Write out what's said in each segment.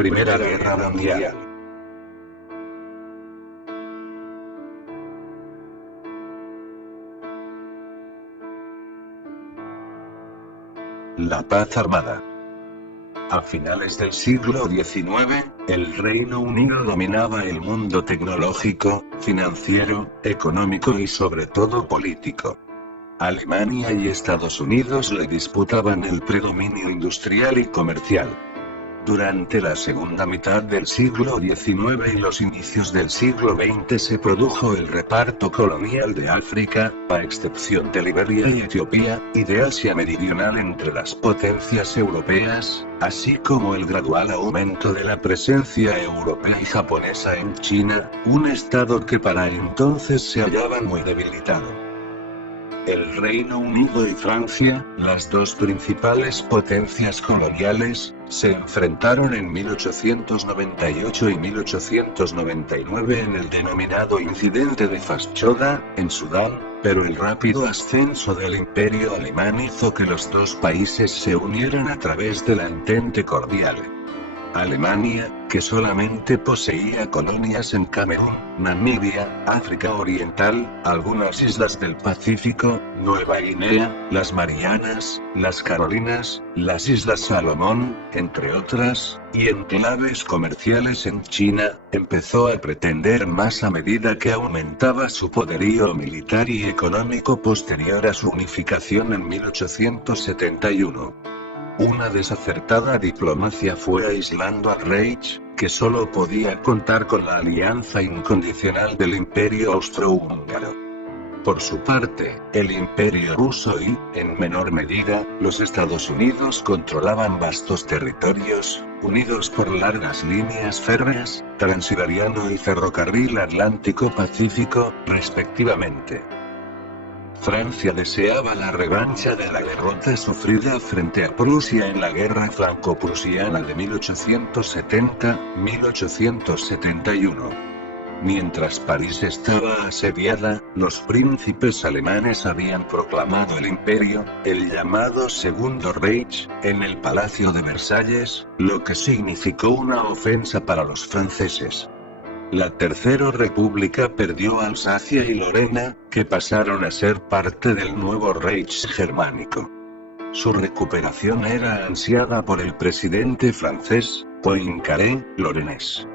Primera Guerra Mundial. La paz armada. A finales del siglo XIX, el Reino Unido dominaba el mundo tecnológico, financiero, económico y sobre todo político. Alemania y Estados Unidos le disputaban el predominio industrial y comercial. Durante la segunda mitad del siglo XIX y los inicios del siglo XX se produjo el reparto colonial de África, a excepción de Liberia y Etiopía, y de Asia Meridional entre las potencias europeas, así como el gradual aumento de la presencia europea y japonesa en China, un estado que para entonces se hallaba muy debilitado. El Reino Unido y Francia, las dos principales potencias coloniales, se enfrentaron en 1898 y 1899 en el denominado Incidente de Fashoda, en Sudán, pero el rápido ascenso del Imperio alemán hizo que los dos países se unieran a través de la Entente Cordial. Alemania, que solamente poseía colonias en Camerún, Namibia, África Oriental, algunas islas del Pacífico, Nueva Guinea, las Marianas, las Carolinas, las Islas Salomón, entre otras, y enclaves comerciales en China, empezó a pretender más a medida que aumentaba su poderío militar y económico posterior a su unificación en 1871. Una desacertada diplomacia fue aislando al Reich, que solo podía contar con la alianza incondicional del Imperio Austrohúngaro. Por su parte, el Imperio ruso y, en menor medida, los Estados Unidos controlaban vastos territorios, unidos por largas líneas férreas, transiberiano y ferrocarril Atlántico-Pacífico, respectivamente. Francia deseaba la revancha de la derrota sufrida frente a Prusia en la Guerra Franco-Prusiana de 1870-1871. Mientras París estaba asediada, los príncipes alemanes habían proclamado el imperio, el llamado Segundo Reich, en el Palacio de Versalles, lo que significó una ofensa para los franceses. La Tercera República perdió Alsacia y Lorena, que pasaron a ser parte del nuevo Reich germánico. Su recuperación era ansiada por el presidente francés, Poincaré, Lorenzé.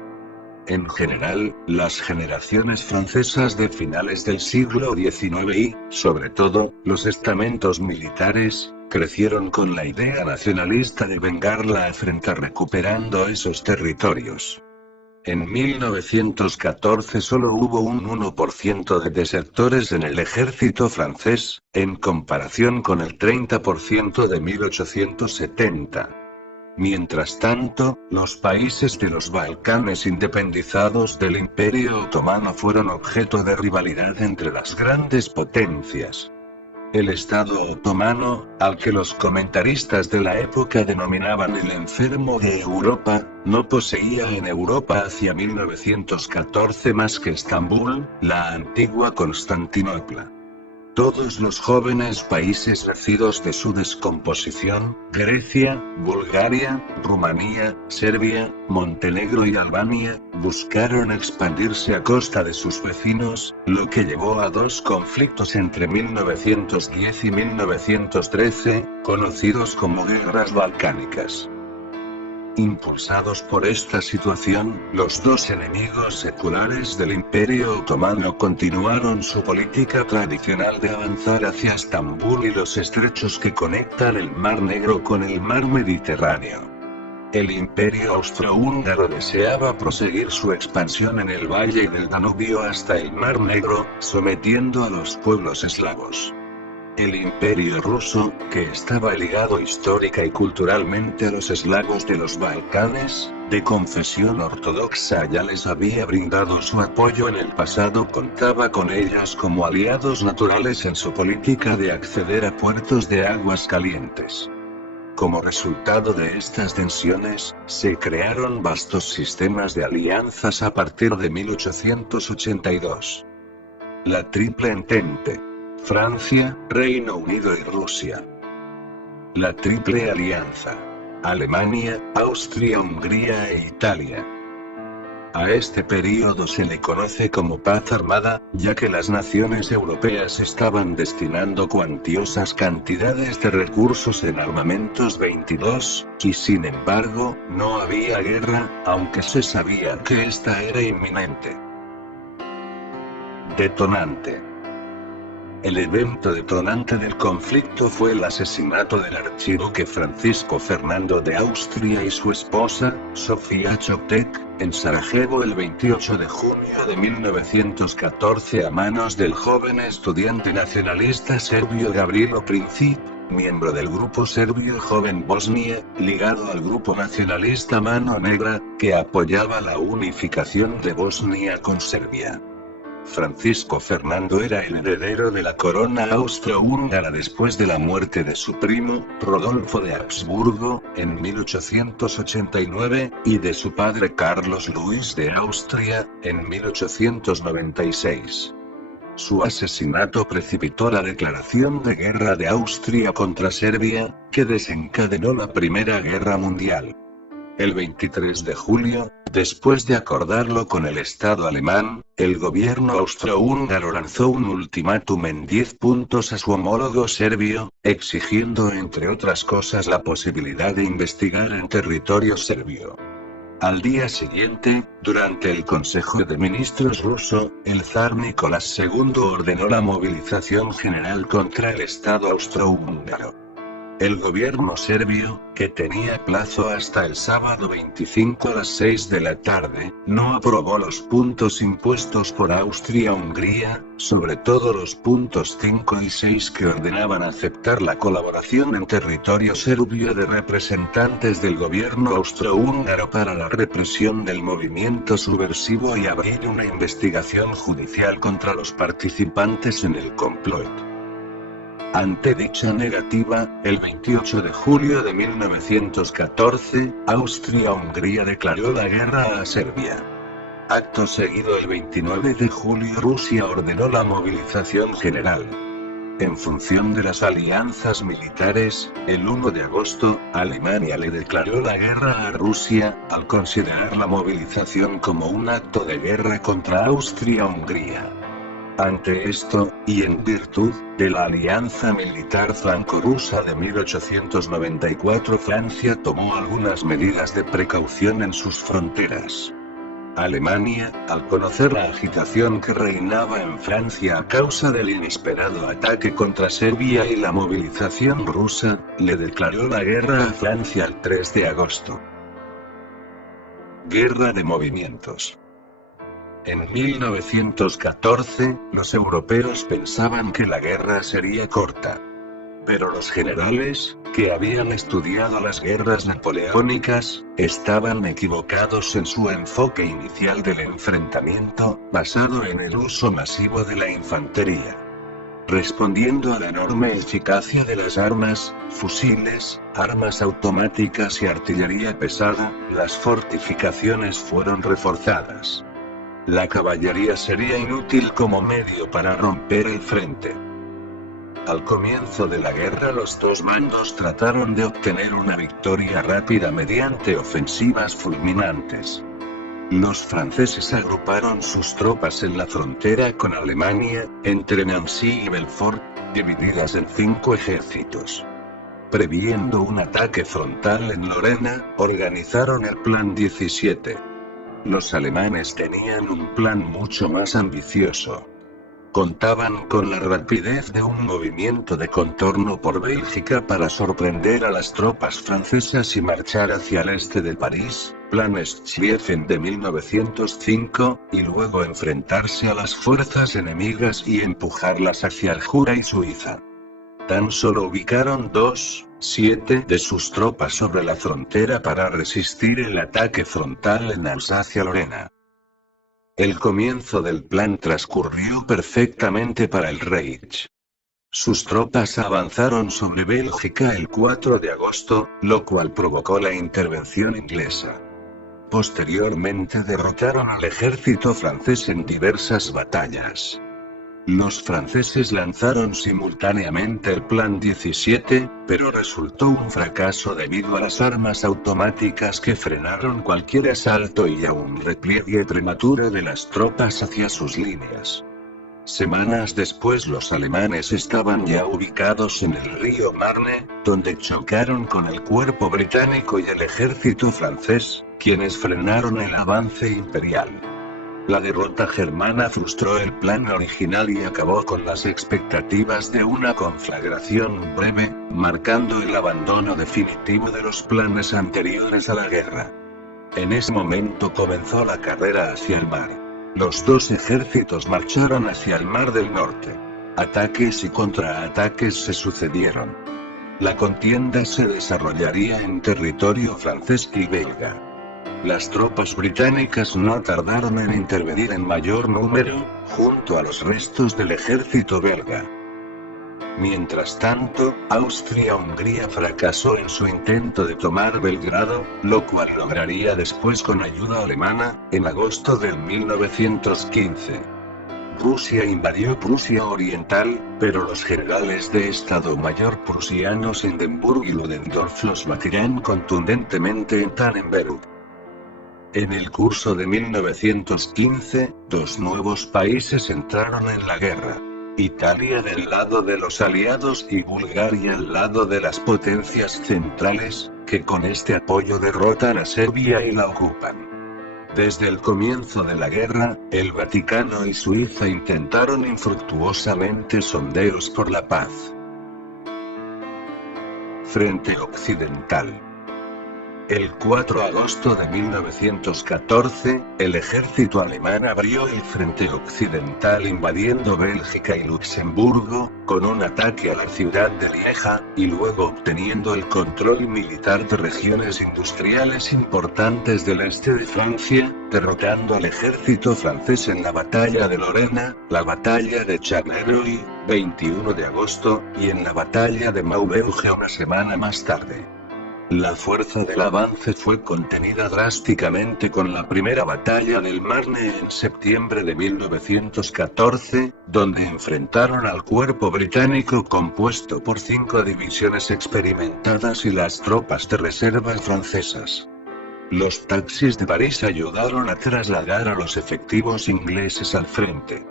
En general, las generaciones francesas de finales del siglo XIX y, sobre todo, los estamentos militares, crecieron con la idea nacionalista de vengar la afrenta recuperando esos territorios. En 1914 solo hubo un 1% de desertores en el ejército francés, en comparación con el 30% de 1870. Mientras tanto, los países de los Balcanes independizados del Imperio Otomano fueron objeto de rivalidad entre las grandes potencias. El Estado otomano, al que los comentaristas de la época denominaban el enfermo de Europa, no poseía en Europa hacia 1914 más que Estambul, la antigua Constantinopla. Todos los jóvenes países nacidos de su descomposición, Grecia, Bulgaria, Rumanía, Serbia, Montenegro y Albania, buscaron expandirse a costa de sus vecinos, lo que llevó a dos conflictos entre 1910 y 1913, conocidos como guerras balcánicas. Impulsados por esta situación, los dos enemigos seculares del Imperio Otomano continuaron su política tradicional de avanzar hacia Estambul y los estrechos que conectan el Mar Negro con el Mar Mediterráneo. El Imperio Austrohúngaro deseaba proseguir su expansión en el valle del Danubio hasta el Mar Negro, sometiendo a los pueblos eslavos. El Imperio ruso, que estaba ligado histórica y culturalmente a los eslavos de los Balcanes, de confesión ortodoxa, ya les había brindado su apoyo en el pasado, contaba con ellas como aliados naturales en su política de acceder a puertos de aguas calientes. Como resultado de estas tensiones, se crearon vastos sistemas de alianzas a partir de 1882. La Triple Entente. Francia, Reino Unido y Rusia. La Triple Alianza. Alemania, Austria-Hungría e Italia. A este período se le conoce como paz armada, ya que las naciones europeas estaban destinando cuantiosas cantidades de recursos en armamentos 22, y sin embargo, no había guerra, aunque se sabía que esta era inminente. Detonante. El evento detonante del conflicto fue el asesinato del archiduque Francisco Fernando de Austria y su esposa, Sofía Choptek, en Sarajevo el 28 de junio de 1914 a manos del joven estudiante nacionalista serbio Gavrilo Princip, miembro del grupo serbio Joven Bosnia, ligado al grupo nacionalista Mano Negra, que apoyaba la unificación de Bosnia con Serbia. Francisco Fernando era el heredero de la corona austrohúngara después de la muerte de su primo, Rodolfo de Habsburgo, en 1889, y de su padre Carlos Luis de Austria, en 1896. Su asesinato precipitó la declaración de guerra de Austria contra Serbia, que desencadenó la Primera Guerra Mundial. El 23 de julio, después de acordarlo con el Estado alemán, el gobierno austrohúngaro lanzó un ultimátum en 10 puntos a su homólogo serbio, exigiendo entre otras cosas la posibilidad de investigar en territorio serbio. Al día siguiente, durante el Consejo de Ministros ruso, el zar Nicolás II ordenó la movilización general contra el Estado austrohúngaro. El gobierno serbio, que tenía plazo hasta el sábado 25 a las 6 de la tarde, no aprobó los puntos impuestos por Austria-Hungría, sobre todo los puntos 5 y 6 que ordenaban aceptar la colaboración en territorio serbio de representantes del gobierno austrohúngaro para la represión del movimiento subversivo y abrir una investigación judicial contra los participantes en el complot. Ante dicha negativa, el 28 de julio de 1914, Austria-Hungría declaró la guerra a Serbia. Acto seguido, el 29 de julio Rusia ordenó la movilización general. En función de las alianzas militares, el 1 de agosto, Alemania le declaró la guerra a Rusia, al considerar la movilización como un acto de guerra contra Austria-Hungría. Ante esto, y en virtud de la alianza militar franco-rusa de 1894, Francia tomó algunas medidas de precaución en sus fronteras. Alemania, al conocer la agitación que reinaba en Francia a causa del inesperado ataque contra Serbia y la movilización rusa, le declaró la guerra a Francia el 3 de agosto. Guerra de movimientos. En 1914, los europeos pensaban que la guerra sería corta. Pero los generales, que habían estudiado las guerras napoleónicas, estaban equivocados en su enfoque inicial del enfrentamiento, basado en el uso masivo de la infantería. Respondiendo a la enorme eficacia de las armas, fusiles, armas automáticas y artillería pesada, las fortificaciones fueron reforzadas. La caballería sería inútil como medio para romper el frente. Al comienzo de la guerra, los dos bandos trataron de obtener una victoria rápida mediante ofensivas fulminantes. Los franceses agruparon sus tropas en la frontera con Alemania, entre Nancy y Belfort, divididas en 5 ejércitos. Previendo un ataque frontal en Lorena, organizaron el Plan 17. Los alemanes tenían un plan mucho más ambicioso. Contaban con la rapidez de un movimiento de contorno por Bélgica para sorprender a las tropas francesas y marchar hacia el este de París, Plan Schlieffen de 1905, y luego enfrentarse a las fuerzas enemigas y empujarlas hacia el Jura y Suiza. Tan solo ubicaron 7 de sus tropas sobre la frontera para resistir el ataque frontal en Alsacia-Lorena. El comienzo del plan transcurrió perfectamente para el Reich. Sus tropas avanzaron sobre Bélgica el 4 de agosto, lo cual provocó la intervención inglesa. Posteriormente derrotaron al ejército francés en diversas batallas. Los franceses lanzaron simultáneamente el Plan 17, pero resultó un fracaso debido a las armas automáticas que frenaron cualquier asalto y a un repliegue prematuro de las tropas hacia sus líneas. Semanas después los alemanes estaban ya ubicados en el río Marne, donde chocaron con el cuerpo británico y el ejército francés, quienes frenaron el avance imperial. La derrota germana frustró el plan original y acabó con las expectativas de una conflagración breve, marcando el abandono definitivo de los planes anteriores a la guerra. En ese momento comenzó la carrera hacia el mar. Los dos ejércitos marcharon hacia el Mar del Norte. Ataques y contraataques se sucedieron. La contienda se desarrollaría en territorio francés y belga. Las tropas británicas no tardaron en intervenir en mayor número, junto a los restos del ejército belga. Mientras tanto, Austria-Hungría fracasó en su intento de tomar Belgrado, lo cual lograría después con ayuda alemana, en agosto de 1915. Rusia invadió Prusia Oriental, pero los generales de Estado Mayor prusianos Hindenburg y Ludendorff los batirán contundentemente en Tannenberg. En el curso de 1915, dos nuevos países entraron en la guerra. Italia del lado de los aliados y Bulgaria al lado de las potencias centrales, que con este apoyo derrotan a Serbia y la ocupan. Desde el comienzo de la guerra, el Vaticano y Suiza intentaron infructuosamente sondeos por la paz. Frente Occidental. El 4 de agosto de 1914, el ejército alemán abrió el frente occidental invadiendo Bélgica y Luxemburgo, con un ataque a la ciudad de Lieja, y luego obteniendo el control militar de regiones industriales importantes del este de Francia, derrotando al ejército francés en la batalla de Lorena, la batalla de Charleroi, 21 de agosto, y en la batalla de Maubeuge una semana más tarde. La fuerza del avance fue contenida drásticamente con la primera batalla del Marne en septiembre de 1914, donde enfrentaron al cuerpo británico compuesto por 5 divisiones experimentadas y las tropas de reserva francesas. Los taxis de París ayudaron a trasladar a los efectivos ingleses al frente.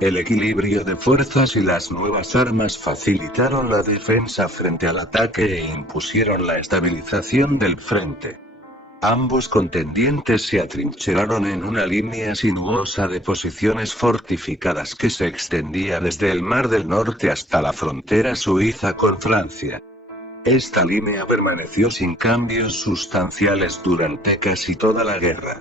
El equilibrio de fuerzas y las nuevas armas facilitaron la defensa frente al ataque e impusieron la estabilización del frente. Ambos contendientes se atrincheraron en una línea sinuosa de posiciones fortificadas que se extendía desde el Mar del Norte hasta la frontera suiza con Francia. Esta línea permaneció sin cambios sustanciales durante casi toda la guerra.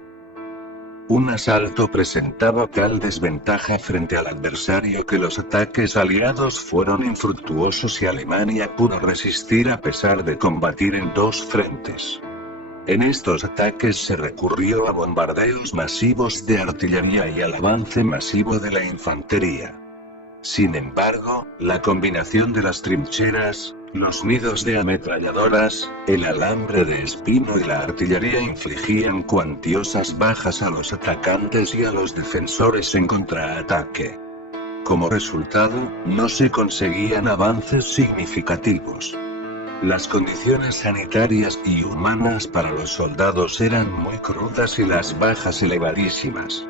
Un asalto presentaba tal desventaja frente al adversario que los ataques aliados fueron infructuosos y Alemania pudo resistir a pesar de combatir en dos frentes. En estos ataques se recurrió a bombardeos masivos de artillería y al avance masivo de la infantería. Sin embargo, la combinación de las trincheras, los nidos de ametralladoras, el alambre de espino y la artillería infligían cuantiosas bajas a los atacantes y a los defensores en contraataque. Como resultado, no se conseguían avances significativos. Las condiciones sanitarias y humanas para los soldados eran muy crudas y las bajas elevadísimas.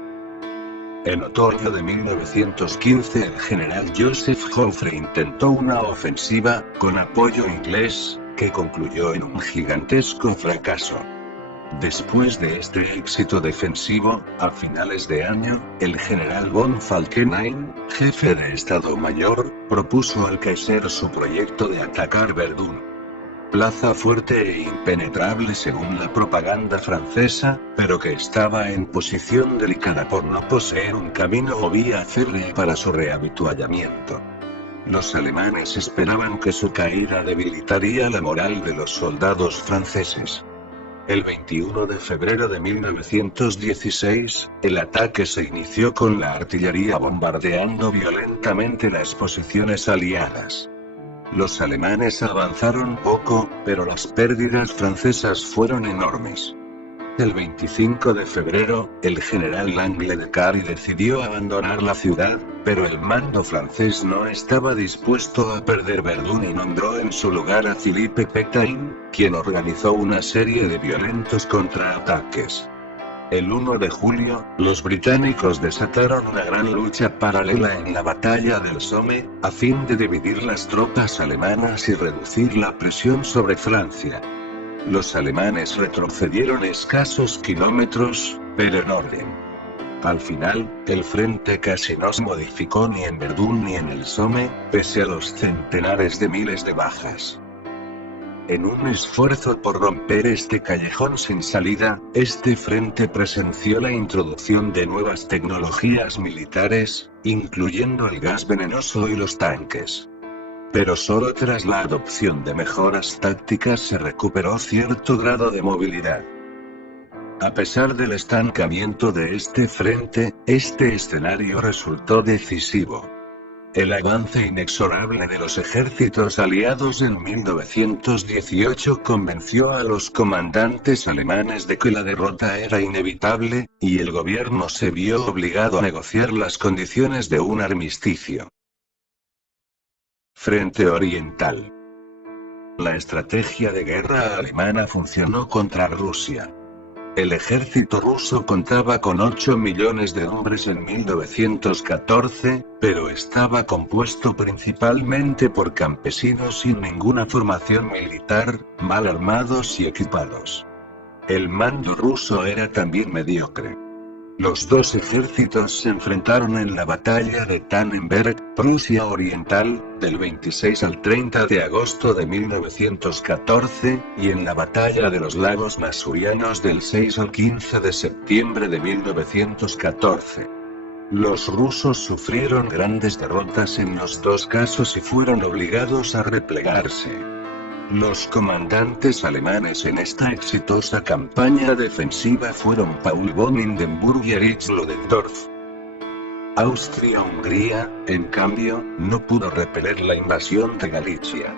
En otoño de 1915 el general Joseph Joffre intentó una ofensiva, con apoyo inglés, que concluyó en un gigantesco fracaso. Después de este éxito defensivo, a finales de año, el general von Falkenhayn, jefe de Estado Mayor, propuso al Kaiser su proyecto de atacar Verdún. Plaza fuerte e impenetrable según la propaganda francesa, pero que estaba en posición delicada por no poseer un camino o vía férrea para su rehabituallamiento. Los alemanes esperaban que su caída debilitaría la moral de los soldados franceses. El 21 de febrero de 1916, el ataque se inició con la artillería bombardeando violentamente las posiciones aliadas. Los alemanes avanzaron poco, pero las pérdidas francesas fueron enormes. El 25 de febrero, el general Langle de Cary decidió abandonar la ciudad, pero el mando francés no estaba dispuesto a perder Verdún y nombró en su lugar a Philippe Pétain, quien organizó una serie de violentos contraataques. El 1 de julio, los británicos desataron una gran lucha paralela en la batalla del Somme, a fin de dividir las tropas alemanas y reducir la presión sobre Francia. Los alemanes retrocedieron escasos kilómetros, pero en orden. Al final, el frente casi no se modificó ni en Verdún ni en el Somme, pese a los centenares de miles de bajas. En un esfuerzo por romper este callejón sin salida, este frente presenció la introducción de nuevas tecnologías militares, incluyendo el gas venenoso y los tanques. Pero solo tras la adopción de mejoras tácticas se recuperó cierto grado de movilidad. A pesar del estancamiento de este frente, este escenario resultó decisivo. El avance inexorable de los ejércitos aliados en 1918 convenció a los comandantes alemanes de que la derrota era inevitable, y el gobierno se vio obligado a negociar las condiciones de un armisticio. Frente Oriental. La estrategia de guerra alemana funcionó contra Rusia. El ejército ruso contaba con 8 millones de hombres en 1914, pero estaba compuesto principalmente por campesinos sin ninguna formación militar, mal armados y equipados. El mando ruso era también mediocre. Los dos ejércitos se enfrentaron en la batalla de Tannenberg, Prusia Oriental, del 26 al 30 de agosto de 1914, y en la batalla de los lagos Masurianos del 6 al 15 de septiembre de 1914. Los rusos sufrieron grandes derrotas en los dos casos y fueron obligados a replegarse. Los comandantes alemanes en esta exitosa campaña defensiva fueron Paul von Hindenburg y Erich Ludendorff. Austria-Hungría, en cambio, no pudo repeler la invasión de Galicia.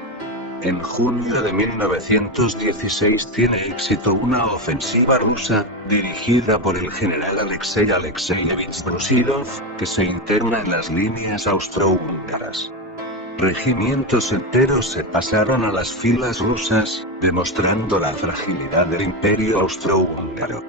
En junio de 1916 tiene éxito una ofensiva rusa, dirigida por el general Alexei Alexeyevich Brusilov, que se interna en las líneas austrohúngaras. Regimientos enteros se pasaron a las filas rusas, demostrando la fragilidad del imperio austrohúngaro.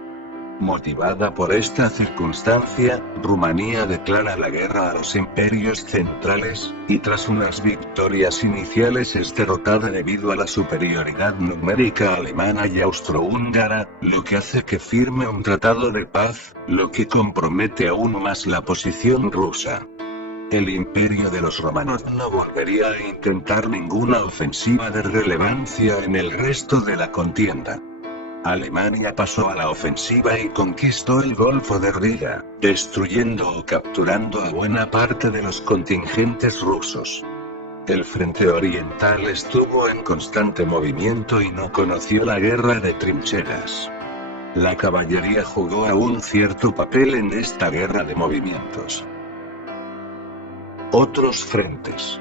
Motivada por esta circunstancia, Rumanía declara la guerra a los imperios centrales, y tras unas victorias iniciales es derrotada debido a la superioridad numérica alemana y austrohúngara, lo que hace que firme un tratado de paz, lo que compromete aún más la posición rusa. El imperio de los romanos no volvería a intentar ninguna ofensiva de relevancia en el resto de la contienda. Alemania pasó a la ofensiva y conquistó el Golfo de Riga, destruyendo o capturando a buena parte de los contingentes rusos. El frente oriental estuvo en constante movimiento y no conoció la guerra de trincheras. La caballería jugó aún cierto papel en esta guerra de movimientos. Otros frentes.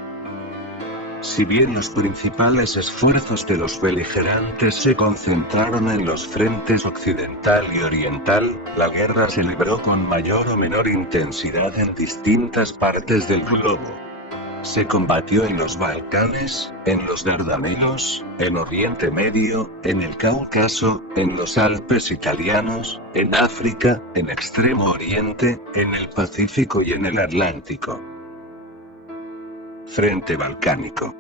Si bien los principales esfuerzos de los beligerantes se concentraron en los frentes occidental y oriental, la guerra se libró con mayor o menor intensidad en distintas partes del globo. Se combatió en los Balcanes, en los Dardanelos, en Oriente Medio, en el Cáucaso, en los Alpes italianos, en África, en Extremo Oriente, en el Pacífico y en el Atlántico. Frente Balcánico.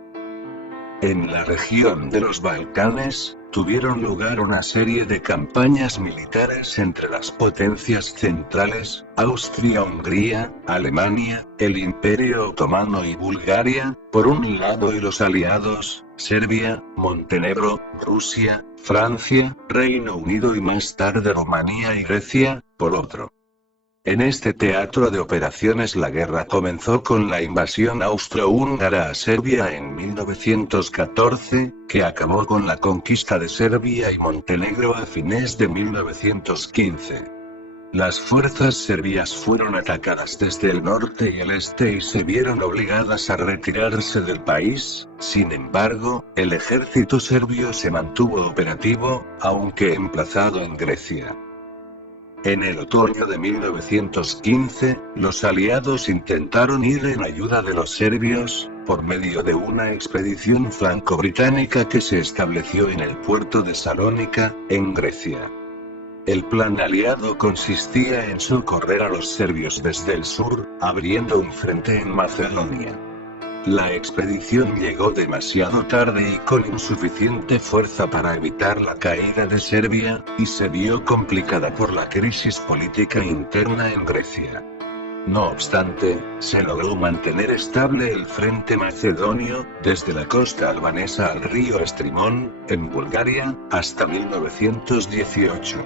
En la región de los Balcanes, tuvieron lugar una serie de campañas militares entre las potencias centrales, Austria-Hungría, Alemania, el Imperio Otomano y Bulgaria, por un lado y los aliados, Serbia, Montenegro, Rusia, Francia, Reino Unido y más tarde Rumanía y Grecia, por otro. En este teatro de operaciones la guerra comenzó con la invasión austrohúngara a Serbia en 1914, que acabó con la conquista de Serbia y Montenegro a fines de 1915. Las fuerzas serbias fueron atacadas desde el norte y el este y se vieron obligadas a retirarse del país. Sin embargo, el ejército serbio se mantuvo operativo, aunque emplazado en Grecia. En el otoño de 1915, los aliados intentaron ir en ayuda de los serbios, por medio de una expedición franco-británica que se estableció en el puerto de Salónica, en Grecia. El plan aliado consistía en socorrer a los serbios desde el sur, abriendo un frente en Macedonia. La expedición llegó demasiado tarde y con insuficiente fuerza para evitar la caída de Serbia, y se vio complicada por la crisis política interna en Grecia. No obstante, se logró mantener estable el frente macedonio, desde la costa albanesa al río Estrimón, en Bulgaria, hasta 1918.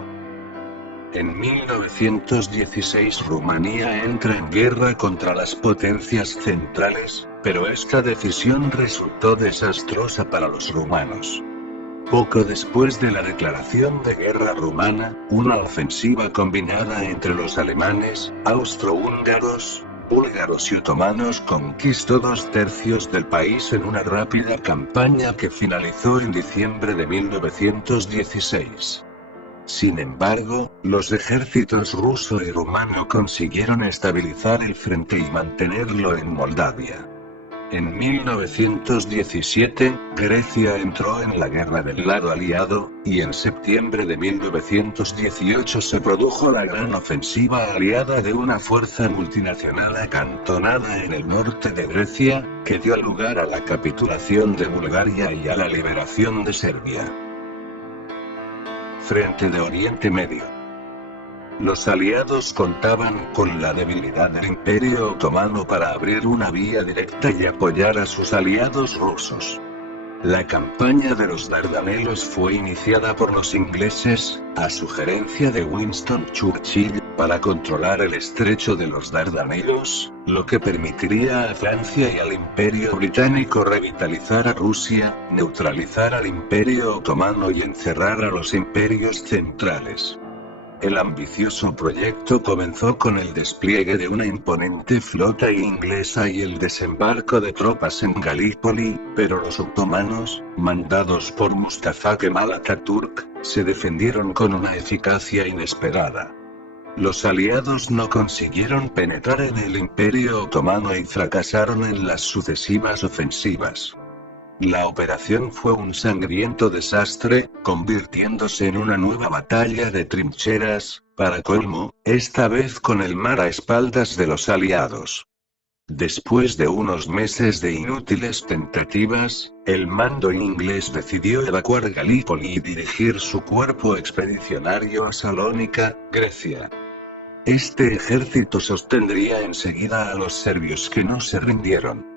En 1916 Rumanía entra en guerra contra las potencias centrales, pero esta decisión resultó desastrosa para los rumanos. Poco después de la declaración de guerra rumana, una ofensiva combinada entre los alemanes, austrohúngaros, búlgaros y otomanos conquistó 2/3 del país en una rápida campaña que finalizó en diciembre de 1916. Sin embargo, los ejércitos ruso y rumano consiguieron estabilizar el frente y mantenerlo en Moldavia. En 1917, Grecia entró en la guerra del lado aliado, y en septiembre de 1918 se produjo la gran ofensiva aliada de una fuerza multinacional acantonada en el norte de Grecia, que dio lugar a la capitulación de Bulgaria y a la liberación de Serbia. Frente de Oriente Medio. Los aliados contaban con la debilidad del Imperio Otomano para abrir una vía directa y apoyar a sus aliados rusos. La campaña de los Dardanelos fue iniciada por los ingleses, a sugerencia de Winston Churchill, para controlar el estrecho de los Dardanelos, lo que permitiría a Francia y al Imperio Británico revitalizar a Rusia, neutralizar al Imperio Otomano y encerrar a los imperios centrales. El ambicioso proyecto comenzó con el despliegue de una imponente flota inglesa y el desembarco de tropas en Galípoli, pero los otomanos, mandados por Mustafa Kemal Atatürk, se defendieron con una eficacia inesperada. Los aliados no consiguieron penetrar en el Imperio Otomano y fracasaron en las sucesivas ofensivas. La operación fue un sangriento desastre, convirtiéndose en una nueva batalla de trincheras, para colmo, esta vez con el mar a espaldas de los aliados. Después de unos meses de inútiles tentativas, el mando inglés decidió evacuar Galípoli y dirigir su cuerpo expedicionario a Salónica, Grecia. Este ejército sostendría enseguida a los serbios que no se rindieron.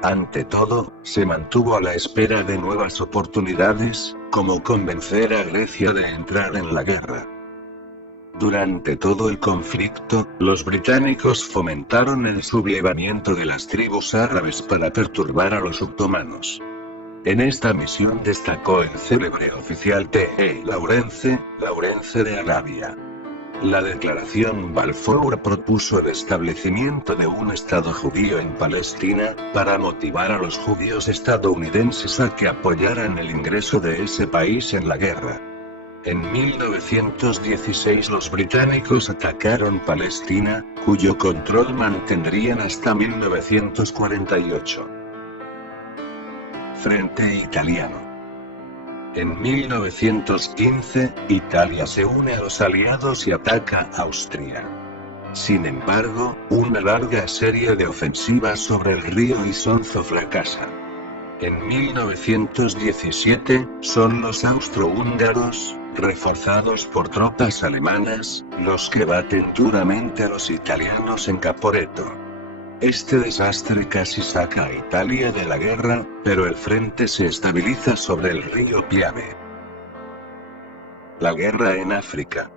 Ante todo, se mantuvo a la espera de nuevas oportunidades, como convencer a Grecia de entrar en la guerra. Durante todo el conflicto, los británicos fomentaron el sublevamiento de las tribus árabes para perturbar a los otomanos. En esta misión destacó el célebre oficial T.E. Lawrence de Arabia. La Declaración Balfour propuso el establecimiento de un Estado judío en Palestina, para motivar a los judíos estadounidenses a que apoyaran el ingreso de ese país en la guerra. En 1916 los británicos atacaron Palestina, cuyo control mantendrían hasta 1948. Frente italiano. En 1915, Italia se une a los aliados y ataca Austria. Sin embargo, una larga serie de ofensivas sobre el río Isonzo fracasan. En 1917, son los austrohúngaros, reforzados por tropas alemanas, los que baten duramente a los italianos en Caporetto. Este desastre casi saca a Italia de la guerra, pero el frente se estabiliza sobre el río Piave. La guerra en África.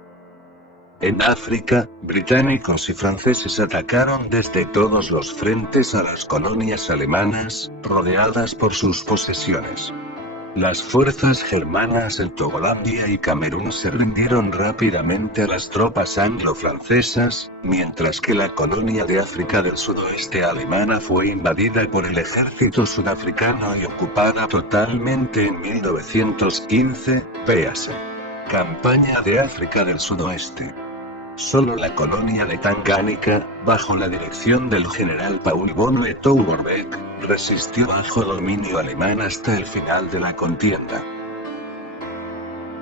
En África, británicos y franceses atacaron desde todos los frentes a las colonias alemanas, rodeadas por sus posesiones. Las fuerzas germanas en Togolandia y Camerún se rindieron rápidamente a las tropas anglo-francesas, mientras que la colonia de África del Sudoeste alemana fue invadida por el ejército sudafricano y ocupada totalmente en 1915, véase. Campaña de África del Sudoeste. Solo la colonia de Tanganica, bajo la dirección del general Paul von Lettow-Vorbeck, resistió bajo dominio alemán hasta el final de la contienda.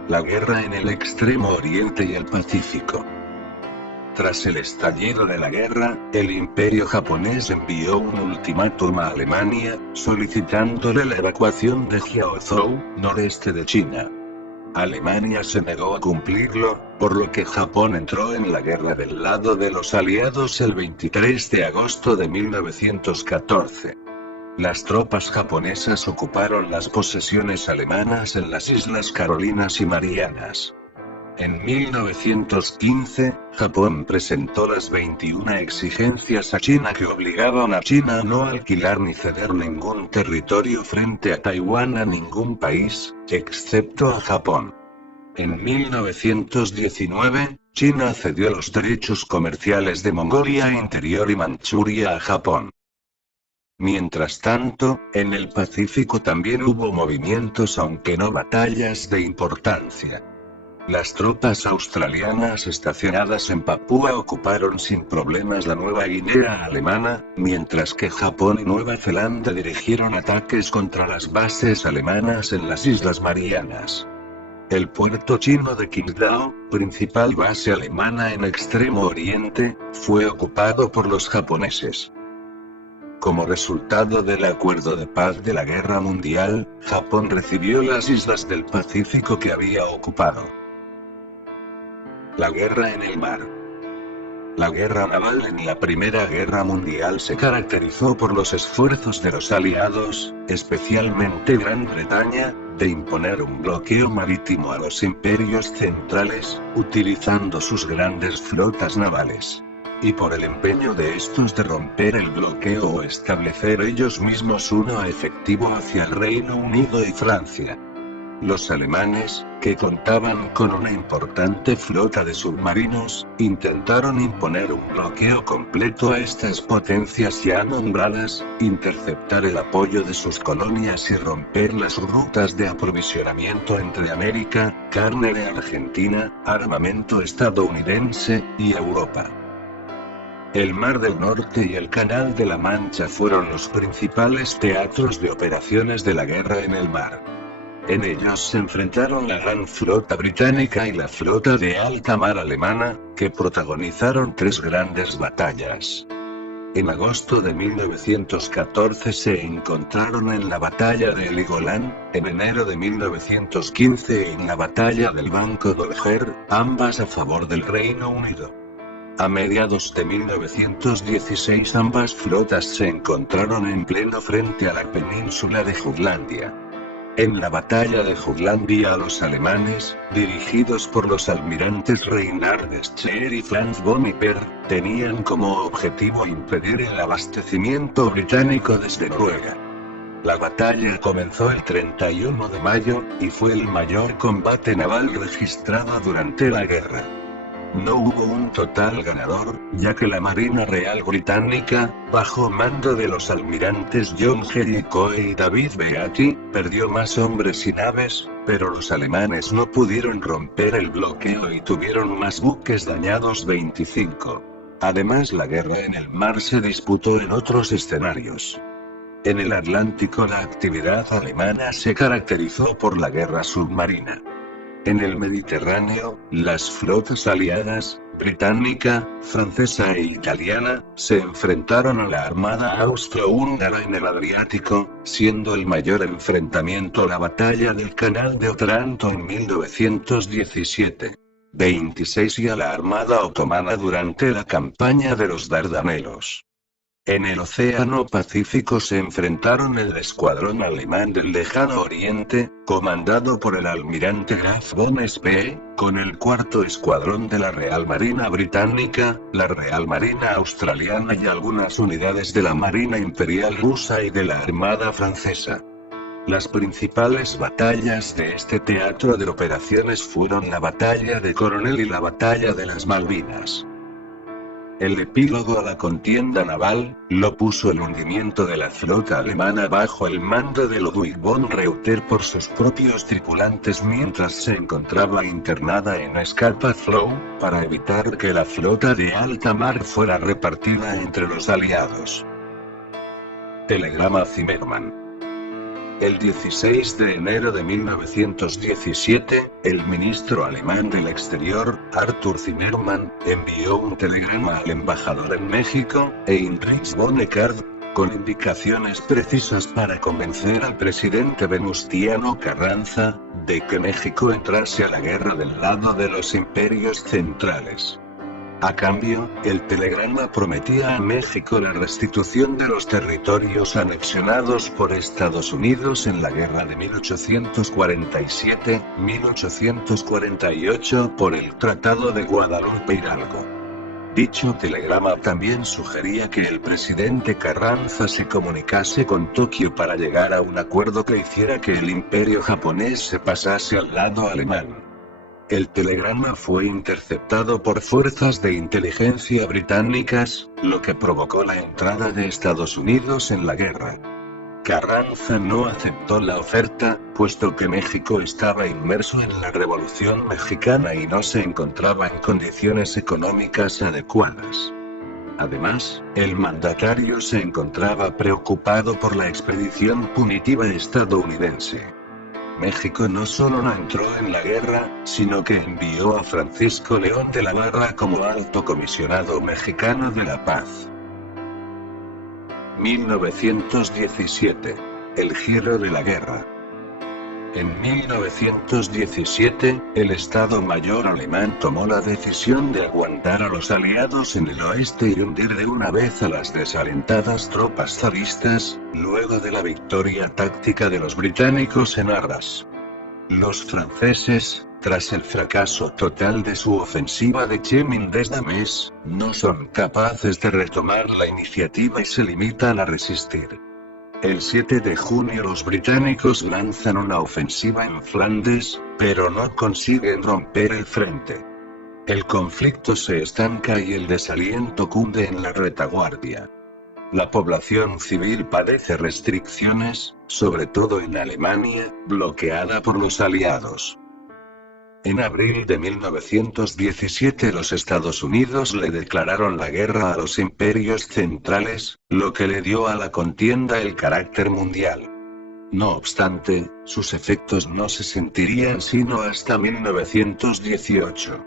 La guerra en el Extremo Oriente y el Pacífico. Tras el estallido de la guerra, el Imperio japonés envió un ultimátum a Alemania, solicitándole la evacuación de Jiaozhou, noreste de China. Alemania se negó a cumplirlo, por lo que Japón entró en la guerra del lado de los aliados el 23 de agosto de 1914. Las tropas japonesas ocuparon las posesiones alemanas en las Islas Carolinas y Marianas. En 1915, Japón presentó las 21 exigencias a China que obligaban a China a no alquilar ni ceder ningún territorio frente a Taiwán a ningún país, excepto a Japón. En 1919, China cedió los derechos comerciales de Mongolia Interior y Manchuria a Japón. Mientras tanto, en el Pacífico también hubo movimientos aunque no batallas de importancia. Las tropas australianas estacionadas en Papúa ocuparon sin problemas la Nueva Guinea alemana, mientras que Japón y Nueva Zelanda dirigieron ataques contra las bases alemanas en las Islas Marianas. El puerto chino de Qingdao, principal base alemana en Extremo Oriente, fue ocupado por los japoneses. Como resultado del acuerdo de paz de la Guerra Mundial, Japón recibió las islas del Pacífico que había ocupado. La guerra en el mar. La guerra naval en la Primera Guerra Mundial se caracterizó por los esfuerzos de los aliados, especialmente Gran Bretaña, de imponer un bloqueo marítimo a los imperios centrales, utilizando sus grandes flotas navales. Y por el empeño de estos de romper el bloqueo o establecer ellos mismos uno efectivo hacia el Reino Unido y Francia. Los alemanes, que contaban con una importante flota de submarinos, intentaron imponer un bloqueo completo a estas potencias ya nombradas, interceptar el apoyo de sus colonias y romper las rutas de aprovisionamiento entre América, carne de Argentina, armamento estadounidense, y Europa. El Mar del Norte y el Canal de la Mancha fueron los principales teatros de operaciones de la guerra en el mar. En ellos se enfrentaron la Gran Flota Británica y la Flota de Alta Mar Alemana, que protagonizaron tres grandes batallas. En agosto de 1914 se encontraron en la Batalla de Heligoland, en enero de 1915 en la Batalla del Banco d'Alger, ambas a favor del Reino Unido. A mediados de 1916 ambas flotas se encontraron en pleno frente a la península de Jutlandia. En la batalla de Jutlandia los alemanes, dirigidos por los almirantes Reinhard Scheer y Franz von Hipper, tenían como objetivo impedir el abastecimiento británico desde Noruega. La batalla comenzó el 31 de mayo, y fue el mayor combate naval registrado durante la guerra. No hubo un total ganador, ya que la Marina Real Británica, bajo mando de los almirantes John Jellicoe y David Beatty, perdió más hombres y naves, pero los alemanes no pudieron romper el bloqueo y tuvieron más buques dañados 25. Además, la guerra en el mar se disputó en otros escenarios. En el Atlántico la actividad alemana se caracterizó por la guerra submarina. En el Mediterráneo, las flotas aliadas, británica, francesa e italiana, se enfrentaron a la armada austrohúngara en el Adriático, siendo el mayor enfrentamiento la batalla del Canal de Otranto en 1917. 26 y a la armada otomana durante la campaña de los Dardanelos. En el Océano Pacífico se enfrentaron el escuadrón alemán del Lejano Oriente, comandado por el almirante Graf von Spee, con el cuarto escuadrón de la Real Marina Británica, la Real Marina Australiana y algunas unidades de la Marina Imperial Rusa y de la Armada Francesa. Las principales batallas de este teatro de operaciones fueron la Batalla de Coronel y la Batalla de las Malvinas. El epílogo a la contienda naval lo puso el hundimiento de la flota alemana bajo el mando de Ludwig von Reuter por sus propios tripulantes mientras se encontraba internada en Scapa Flow, para evitar que la flota de alta mar fuera repartida entre los aliados. Telegrama Zimmermann. El 16 de enero de 1917, el ministro alemán del Exterior, Arthur Zimmermann, envió un telegrama al embajador en México, Heinrich von Eckart, con indicaciones precisas para convencer al presidente Venustiano Carranza, de que México entrase a la guerra del lado de los imperios centrales. A cambio, el telegrama prometía a México la restitución de los territorios anexionados por Estados Unidos en la guerra de 1847-1848 por el Tratado de Guadalupe Hidalgo. Dicho telegrama también sugería que el presidente Carranza se comunicase con Tokio para llegar a un acuerdo que hiciera que el imperio japonés se pasase al lado alemán. El telegrama fue interceptado por fuerzas de inteligencia británicas, lo que provocó la entrada de Estados Unidos en la guerra. Carranza no aceptó la oferta, puesto que México estaba inmerso en la Revolución Mexicana y no se encontraba en condiciones económicas adecuadas. Además, el mandatario se encontraba preocupado por la expedición punitiva estadounidense. México no solo no entró en la guerra, sino que envió a Francisco León de la Barra como alto comisionado mexicano de la paz. 1917. El giro de la guerra. En 1917, el Estado Mayor alemán tomó la decisión de aguantar a los aliados en el oeste y hundir de una vez a las desalentadas tropas zaristas, luego de la victoria táctica de los británicos en Arras. Los franceses, tras el fracaso total de su ofensiva de Chemin-des-Dames, no son capaces de retomar la iniciativa y se limitan a resistir. El 7 de junio los británicos lanzan una ofensiva en Flandes, pero no consiguen romper el frente. El conflicto se estanca y el desaliento cunde en la retaguardia. La población civil padece restricciones, sobre todo en Alemania, bloqueada por los aliados. En abril de 1917 los Estados Unidos le declararon la guerra a los imperios centrales, lo que le dio a la contienda el carácter mundial. No obstante, sus efectos no se sentirían sino hasta 1918.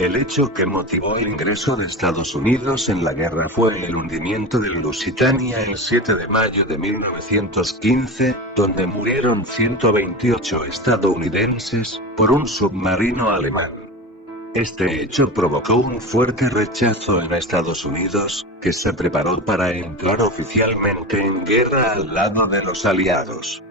El hecho que motivó el ingreso de Estados Unidos en la guerra fue el hundimiento del Lusitania el 7 de mayo de 1915, donde murieron 128 estadounidenses, por un submarino alemán. Este hecho provocó un fuerte rechazo en Estados Unidos, que se preparó para entrar oficialmente en guerra al lado de los aliados.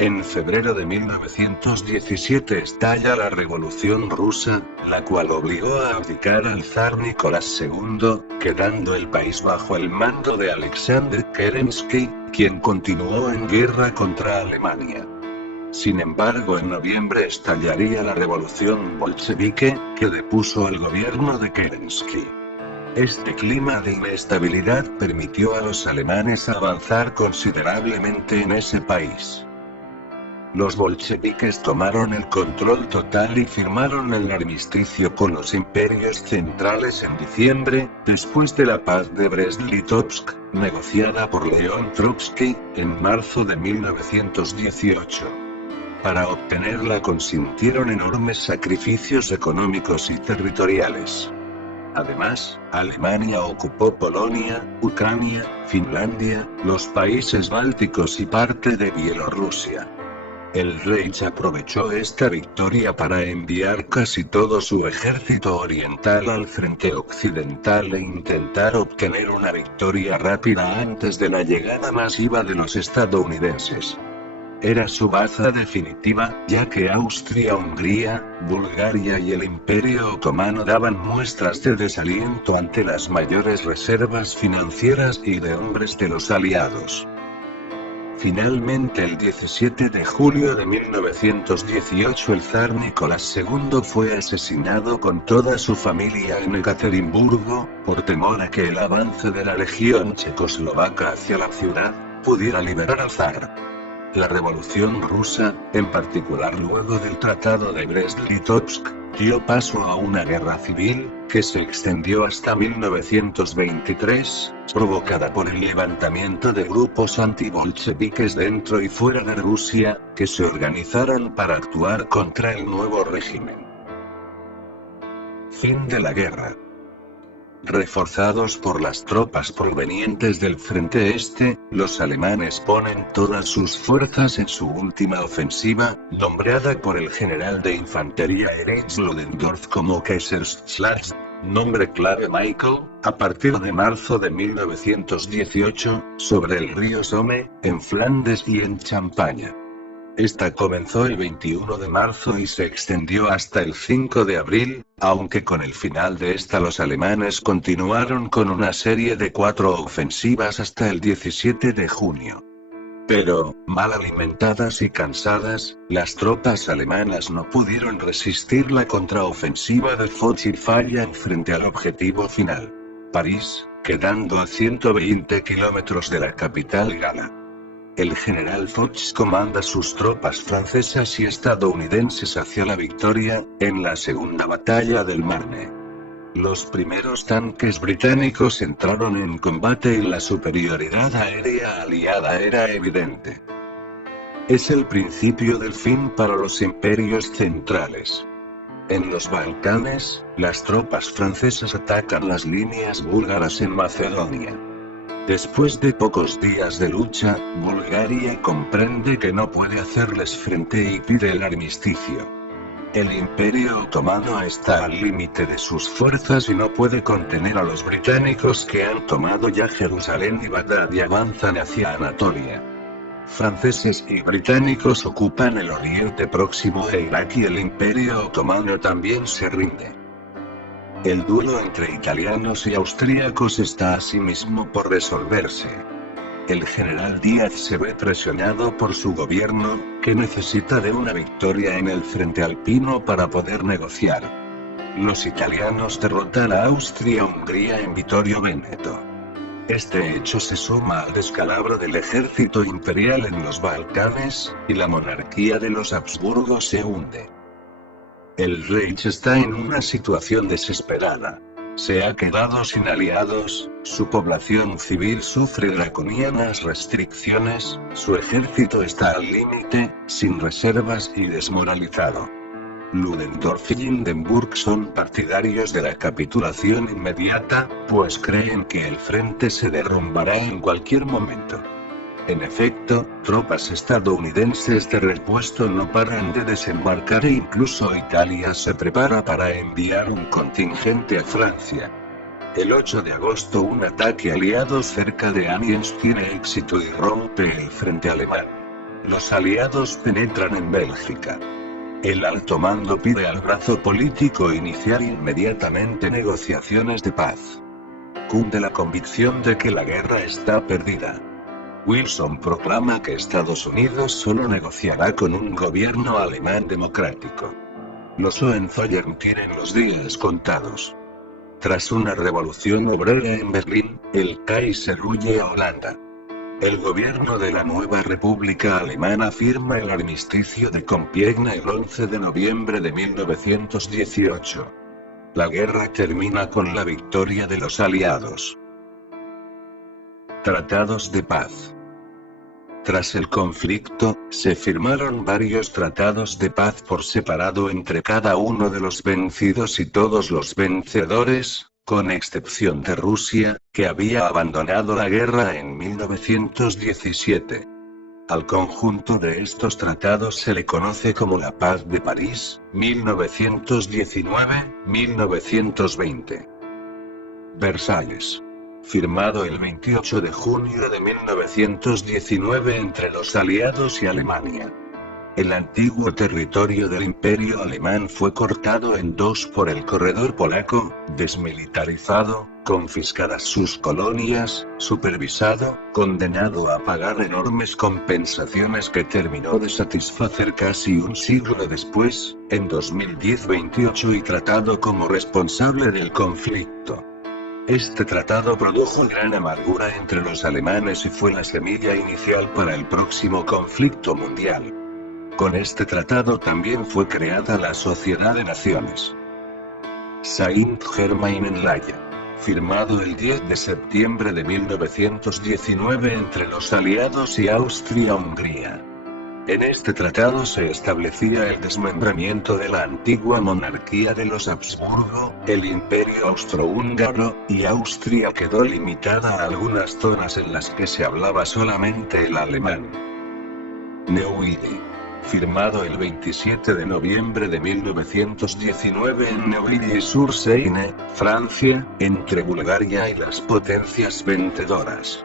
En febrero de 1917 estalla la Revolución Rusa, la cual obligó a abdicar al zar Nicolás II, quedando el país bajo el mando de Alexander Kerensky, quien continuó en guerra contra Alemania. Sin embargo, en noviembre estallaría la Revolución Bolchevique, que depuso al gobierno de Kerensky. Este clima de inestabilidad permitió a los alemanes avanzar considerablemente en ese país. Los bolcheviques tomaron el control total y firmaron el armisticio con los imperios centrales en diciembre, después de la paz de Brest-Litovsk, negociada por León Trotsky, en marzo de 1918. Para obtenerla consintieron enormes sacrificios económicos y territoriales. Además, Alemania ocupó Polonia, Ucrania, Finlandia, los países bálticos y parte de Bielorrusia. El Reich aprovechó esta victoria para enviar casi todo su ejército oriental al frente occidental e intentar obtener una victoria rápida antes de la llegada masiva de los estadounidenses. Era su baza definitiva, ya que Austria, Hungría, Bulgaria y el Imperio Otomano daban muestras de desaliento ante las mayores reservas financieras y de hombres de los aliados. Finalmente, el 17 de julio de 1918, el zar Nicolás II fue asesinado con toda su familia en Ekaterimburgo, por temor a que el avance de la legión checoslovaca hacia la ciudad pudiera liberar al zar. La Revolución Rusa, en particular luego del Tratado de Brest-Litovsk, dio paso a una guerra civil, que se extendió hasta 1923, provocada por el levantamiento de grupos antibolcheviques dentro y fuera de Rusia, que se organizaron para actuar contra el nuevo régimen. Fin de la guerra. Reforzados por las tropas provenientes del frente este, los alemanes ponen todas sus fuerzas en su última ofensiva, nombrada por el general de infantería Erich Ludendorff como Kaiserschlacht, nombre clave Michael, a partir de marzo de 1918, sobre el río Somme, en Flandes y en Champaña. Esta comenzó el 21 de marzo y se extendió hasta el 5 de abril, aunque con el final de esta los alemanes continuaron con una serie de 4 ofensivas hasta el 17 de junio. Pero, mal alimentadas y cansadas, las tropas alemanas no pudieron resistir la contraofensiva de Foch y fallan frente al objetivo final, París, quedando a 120 kilómetros de la capital gala. El general Foch comanda sus tropas francesas y estadounidenses hacia la victoria, en la segunda batalla del Marne. Los primeros tanques británicos entraron en combate y la superioridad aérea aliada era evidente. Es el principio del fin para los imperios centrales. En los Balcanes, las tropas francesas atacan las líneas búlgaras en Macedonia. Después de pocos días de lucha, Bulgaria comprende que no puede hacerles frente y pide el armisticio. El Imperio Otomano está al límite de sus fuerzas y no puede contener a los británicos que han tomado ya Jerusalén y Bagdad y avanzan hacia Anatolia. Franceses y británicos ocupan el Oriente Próximo e Irak y el Imperio Otomano también se rinde. El duelo entre italianos y austríacos está asimismo por resolverse. El general Díaz se ve presionado por su gobierno, que necesita de una victoria en el frente alpino para poder negociar. Los italianos derrotan a Austria-Hungría en Vittorio Veneto. Este hecho se suma al descalabro del ejército imperial en los Balcanes, y la monarquía de los Habsburgo se hunde. El Reich está en una situación desesperada. Se ha quedado sin aliados, su población civil sufre draconianas restricciones, su ejército está al límite, sin reservas y desmoralizado. Ludendorff y Hindenburg son partidarios de la capitulación inmediata, pues creen que el frente se derrumbará en cualquier momento. En efecto, tropas estadounidenses de repuesto no paran de desembarcar e incluso Italia se prepara para enviar un contingente a Francia. El 8 de agosto un ataque aliado cerca de Amiens tiene éxito y rompe el frente alemán. Los aliados penetran en Bélgica. El alto mando pide al brazo político iniciar inmediatamente negociaciones de paz. Cunde la convicción de que la guerra está perdida. Wilson proclama que Estados Unidos solo negociará con un gobierno alemán democrático. Los Hohenzollern tienen los días contados. Tras una revolución obrera en Berlín, el Kaiser huye a Holanda. El gobierno de la nueva República Alemana firma el armisticio de Compiègne el 11 de noviembre de 1918. La guerra termina con la victoria de los aliados. Tratados de paz. Tras el conflicto, se firmaron varios tratados de paz por separado entre cada uno de los vencidos y todos los vencedores, con excepción de Rusia, que había abandonado la guerra en 1917. Al conjunto de estos tratados se le conoce como la Paz de París, 1919-1920. Versalles. Firmado el 28 de junio de 1919 entre los aliados y Alemania. El antiguo territorio del Imperio Alemán fue cortado en dos por el corredor polaco, desmilitarizado, confiscadas sus colonias, supervisado, condenado a pagar enormes compensaciones que terminó de satisfacer casi un siglo después, en 2010-28 y tratado como responsable del conflicto. Este tratado produjo gran amargura entre los alemanes y fue la semilla inicial para el próximo conflicto mundial. Con este tratado también fue creada la Sociedad de Naciones. Saint-Germain-en-Laye. Firmado el 10 de septiembre de 1919 entre los aliados y Austria-Hungría. En este tratado se establecía el desmembramiento de la antigua monarquía de los Habsburgo, el Imperio Austrohúngaro, y Austria quedó limitada a algunas zonas en las que se hablaba solamente el alemán. Neuilly. Firmado el 27 de noviembre de 1919 en Neuilly-sur-Seine, Francia, entre Bulgaria y las potencias vencedoras.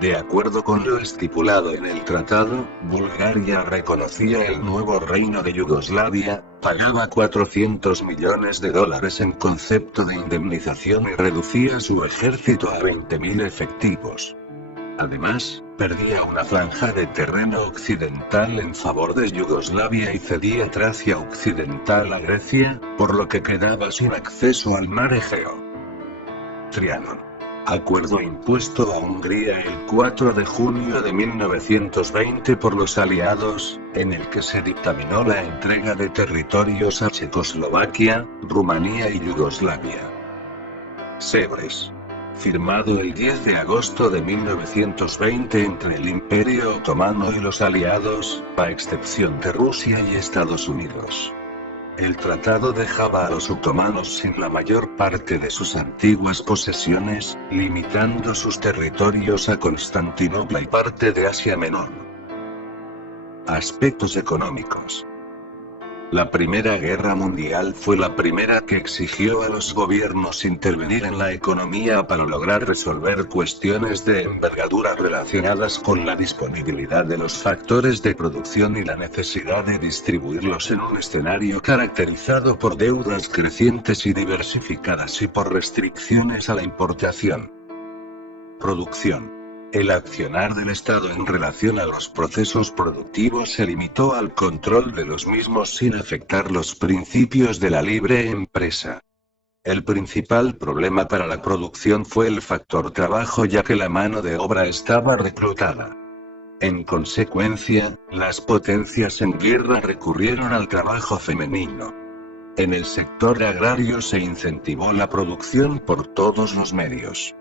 De acuerdo con lo estipulado en el tratado, Bulgaria reconocía el nuevo reino de Yugoslavia, pagaba $400 millones en concepto de indemnización y reducía su ejército a 20.000 efectivos. Además, perdía una franja de terreno occidental en favor de Yugoslavia y cedía Tracia occidental a Grecia, por lo que quedaba sin acceso al mar Egeo. Trianon. Acuerdo impuesto a Hungría el 4 de junio de 1920 por los aliados, en el que se dictaminó la entrega de territorios a Checoslovaquia, Rumanía y Yugoslavia. Sèvres. Firmado el 10 de agosto de 1920 entre el Imperio Otomano y los aliados, a excepción de Rusia y Estados Unidos. El tratado dejaba a los otomanos sin la mayor parte de sus antiguas posesiones, limitando sus territorios a Constantinopla y parte de Asia Menor. Aspectos económicos. La Primera Guerra Mundial fue la primera que exigió a los gobiernos intervenir en la economía para lograr resolver cuestiones de envergadura relacionadas con la disponibilidad de los factores de producción y la necesidad de distribuirlos en un escenario caracterizado por deudas crecientes y diversificadas y por restricciones a la importación. Producción. El accionar del Estado en relación a los procesos productivos se limitó al control de los mismos sin afectar los principios de la libre empresa. El principal problema para la producción fue el factor trabajo, ya que la mano de obra estaba reclutada. En consecuencia, las potencias en guerra recurrieron al trabajo femenino. En el sector agrario se incentivó la producción por todos los medios.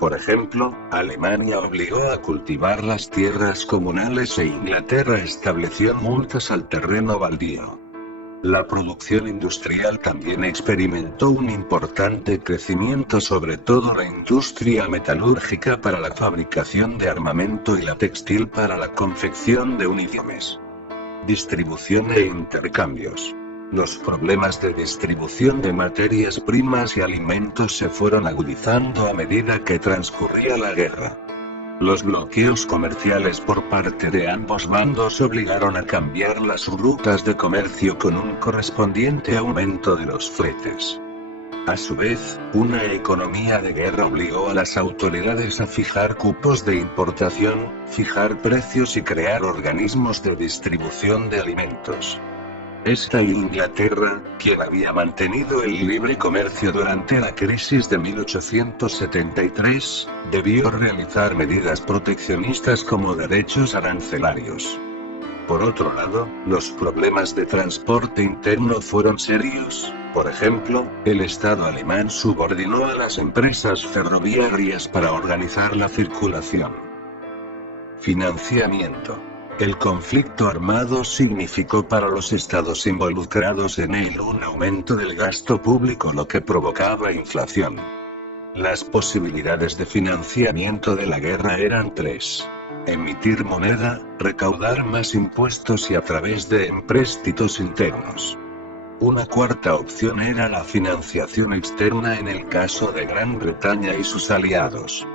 Por ejemplo, Alemania obligó a cultivar las tierras comunales e Inglaterra estableció multas al terreno baldío. La producción industrial también experimentó un importante crecimiento, sobre todo la industria metalúrgica para la fabricación de armamento y la textil para la confección de uniformes. Distribución e intercambios. Los problemas de distribución de materias primas y alimentos se fueron agudizando a medida que transcurría la guerra. Los bloqueos comerciales por parte de ambos bandos obligaron a cambiar las rutas de comercio con un correspondiente aumento de los fletes. A su vez, una economía de guerra obligó a las autoridades a fijar cupos de importación, fijar precios y crear organismos de distribución de alimentos. Esta Inglaterra, quien había mantenido el libre comercio durante la crisis de 1873, debió realizar medidas proteccionistas como derechos arancelarios. Por otro lado, los problemas de transporte interno fueron serios. Por ejemplo, el Estado alemán subordinó a las empresas ferroviarias para organizar la circulación. Financiamiento. El conflicto armado significó para los estados involucrados en él un aumento del gasto público, lo que provocaba inflación. Las posibilidades de financiamiento de la guerra eran tres: emitir moneda, recaudar más impuestos y a través de empréstitos internos. Una cuarta opción era la financiación externa en el caso de Gran Bretaña y sus aliados.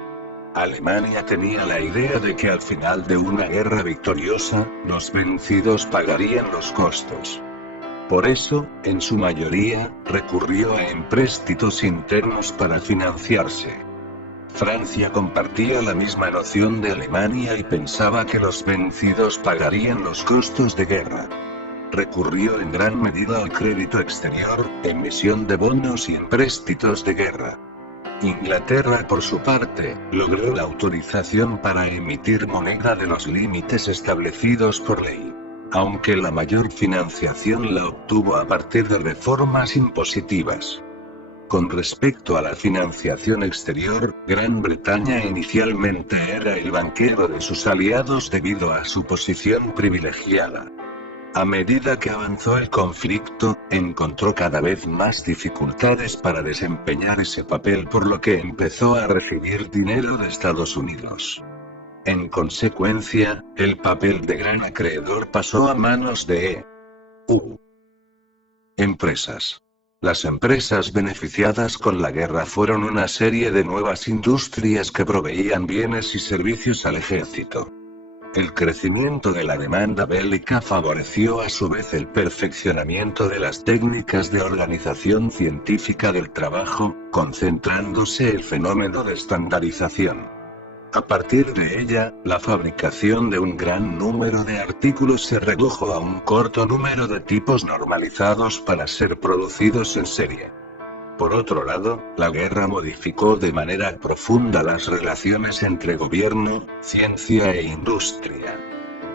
Alemania tenía la idea de que al final de una guerra victoriosa, los vencidos pagarían los costos. Por eso, en su mayoría, recurrió a empréstitos internos para financiarse. Francia compartía la misma noción de Alemania y pensaba que los vencidos pagarían los costos de guerra. Recurrió en gran medida al crédito exterior, emisión de bonos y empréstitos de guerra. Inglaterra, por su parte, logró la autorización para emitir moneda de los límites establecidos por ley. Aunque la mayor financiación la obtuvo a partir de reformas impositivas. Con respecto a la financiación exterior, Gran Bretaña inicialmente era el banquero de sus aliados debido a su posición privilegiada. A medida que avanzó el conflicto, encontró cada vez más dificultades para desempeñar ese papel, por lo que empezó a recibir dinero de Estados Unidos. En consecuencia, el papel de gran acreedor pasó a manos de empresas. Las empresas beneficiadas con la guerra fueron una serie de nuevas industrias que proveían bienes y servicios al ejército. El crecimiento de la demanda bélica favoreció a su vez el perfeccionamiento de las técnicas de organización científica del trabajo, concentrándose el fenómeno de estandarización. A partir de ella, la fabricación de un gran número de artículos se redujo a un corto número de tipos normalizados para ser producidos en serie. Por otro lado, la guerra modificó de manera profunda las relaciones entre gobierno, ciencia e industria.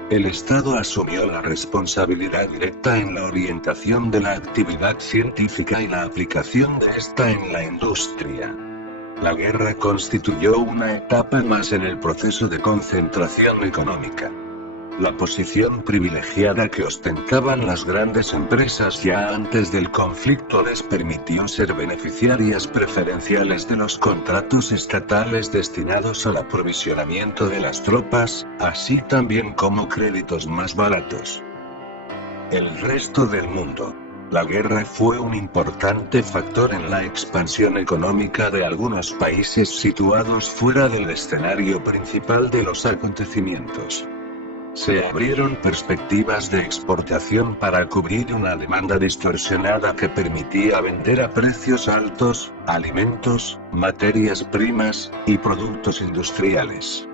El Estado asumió la responsabilidad directa en la orientación de la actividad científica y la aplicación de esta en la industria. La guerra constituyó una etapa más en el proceso de concentración económica. La posición privilegiada que ostentaban las grandes empresas ya antes del conflicto les permitió ser beneficiarias preferenciales de los contratos estatales destinados al aprovisionamiento de las tropas, así también como créditos más baratos. El resto del mundo. La guerra fue un importante factor en la expansión económica de algunos países situados fuera del escenario principal de los acontecimientos. Se abrieron perspectivas de exportación para cubrir una demanda distorsionada que permitía vender a precios altos, alimentos, materias primas, y productos industriales.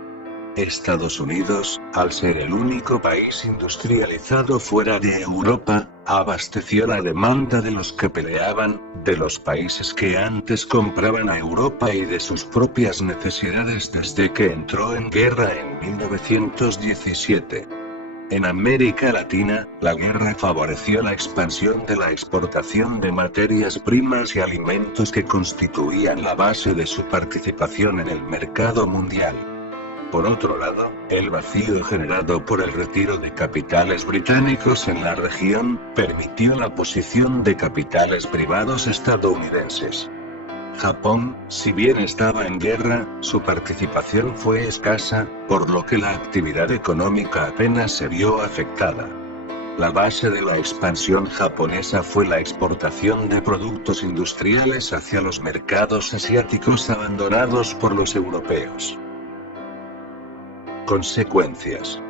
Estados Unidos, al ser el único país industrializado fuera de Europa, abasteció la demanda de los que peleaban, de los países que antes compraban a Europa y de sus propias necesidades desde que entró en guerra en 1917. En América Latina, la guerra favoreció la expansión de la exportación de materias primas y alimentos que constituían la base de su participación en el mercado mundial. Por otro lado, el vacío generado por el retiro de capitales británicos en la región, permitió la posición de capitales privados estadounidenses. Japón, si bien estaba en guerra, su participación fue escasa, por lo que la actividad económica apenas se vio afectada. La base de la expansión japonesa fue la exportación de productos industriales hacia los mercados asiáticos abandonados por los europeos. Consecuencias.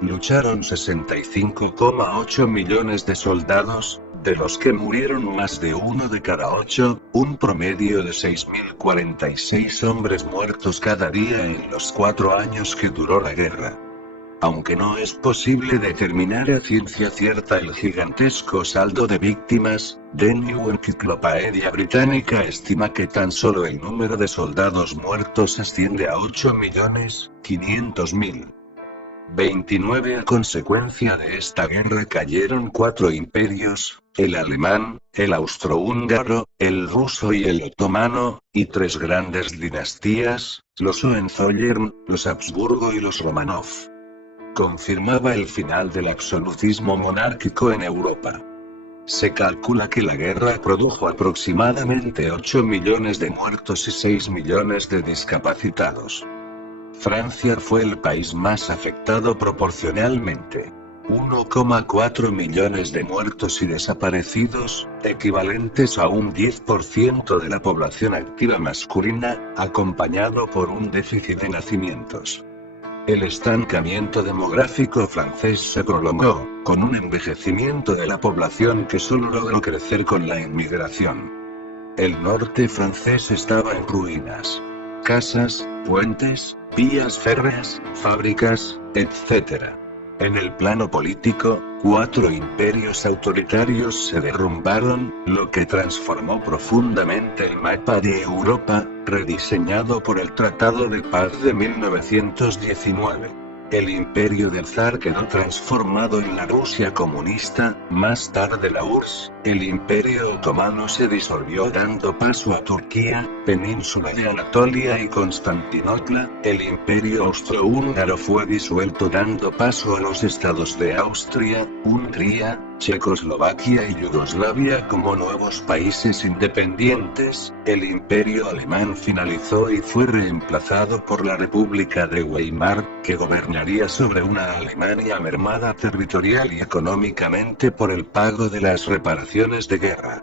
Lucharon 65,8 millones de soldados, de los que murieron más de 1 de cada 8, un promedio de 6.046 hombres muertos cada día en los 4 años que duró la guerra. Aunque no es posible determinar a ciencia cierta el gigantesco saldo de víctimas, The New Encyclopedia Britannica estima que tan solo el número de soldados muertos asciende a 8.500.000. 29 A consecuencia de esta guerra cayeron 4 imperios, el alemán, el austrohúngaro, el ruso y el otomano, y 3 grandes dinastías, los Hohenzollern, los Habsburgo y los Romanov. Confirmaba el final del absolutismo monárquico en Europa. Se calcula que la guerra produjo aproximadamente 8 millones de muertos y 6 millones de discapacitados. Francia fue el país más afectado proporcionalmente. 1,4 millones de muertos y desaparecidos, equivalentes a un 10% de la población activa masculina, acompañado por un déficit de nacimientos. El estancamiento demográfico francés se prolongó, con un envejecimiento de la población que solo logró crecer con la inmigración. El norte francés estaba en ruinas. Casas, puentes, vías férreas, fábricas, etc. En el plano político, 4 imperios autoritarios se derrumbaron, lo que transformó profundamente el mapa de Europa, rediseñado por el Tratado de Paz de 1919. El imperio del zar quedó transformado en la Rusia comunista, más tarde la URSS, el imperio otomano se disolvió dando paso a Turquía, península de Anatolia y Constantinopla, el imperio austrohúngaro fue disuelto dando paso a los estados de Austria, Hungría, Checoslovaquia y Yugoslavia como nuevos países independientes, el imperio alemán finalizó y fue reemplazado por la República de Weimar, que gobernaría sobre una Alemania mermada territorial y económicamente por el pago de las reparaciones de guerra.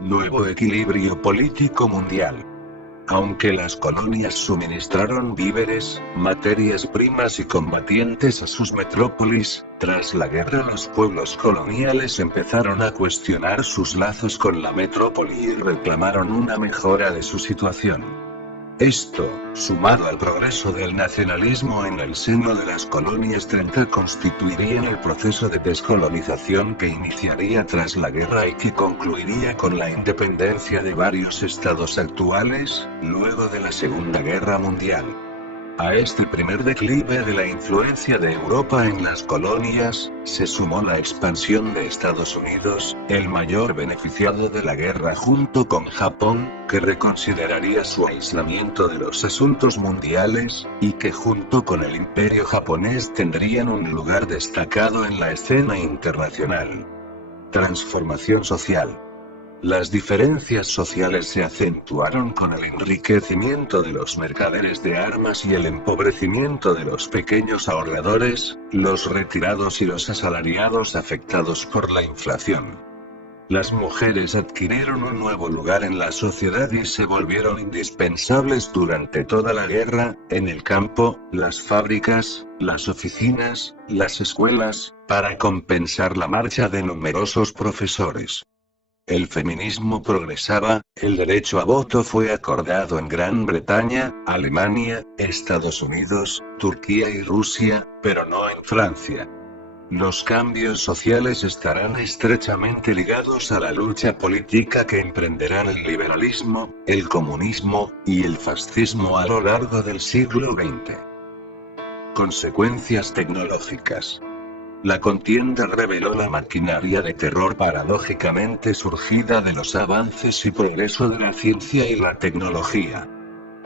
Nuevo equilibrio político mundial. Aunque las colonias suministraron víveres, materias primas y combatientes a sus metrópolis, tras la guerra los pueblos coloniales empezaron a cuestionar sus lazos con la metrópoli y reclamaron una mejora de su situación. Esto, sumado al progreso del nacionalismo en el seno de las colonias 30, constituirían el proceso de descolonización que iniciaría tras la guerra y que concluiría con la independencia de varios estados actuales, luego de la Segunda Guerra Mundial. A este primer declive de la influencia de Europa en las colonias, se sumó la expansión de Estados Unidos, el mayor beneficiado de la guerra junto con Japón, que reconsideraría su aislamiento de los asuntos mundiales, y que junto con el imperio japonés tendrían un lugar destacado en la escena internacional. Transformación social. Las diferencias sociales se acentuaron con el enriquecimiento de los mercaderes de armas y el empobrecimiento de los pequeños ahorradores, los retirados y los asalariados afectados por la inflación. Las mujeres adquirieron un nuevo lugar en la sociedad y se volvieron indispensables durante toda la guerra, en el campo, las fábricas, las oficinas, las escuelas, para compensar la marcha de numerosos profesores. El feminismo progresaba, el derecho a voto fue acordado en Gran Bretaña, Alemania, Estados Unidos, Turquía y Rusia, pero no en Francia. Los cambios sociales estarán estrechamente ligados a la lucha política que emprenderán el liberalismo, el comunismo, y el fascismo a lo largo del siglo XX. Consecuencias tecnológicas. La contienda reveló la maquinaria de terror paradójicamente surgida de los avances y progreso de la ciencia y la tecnología.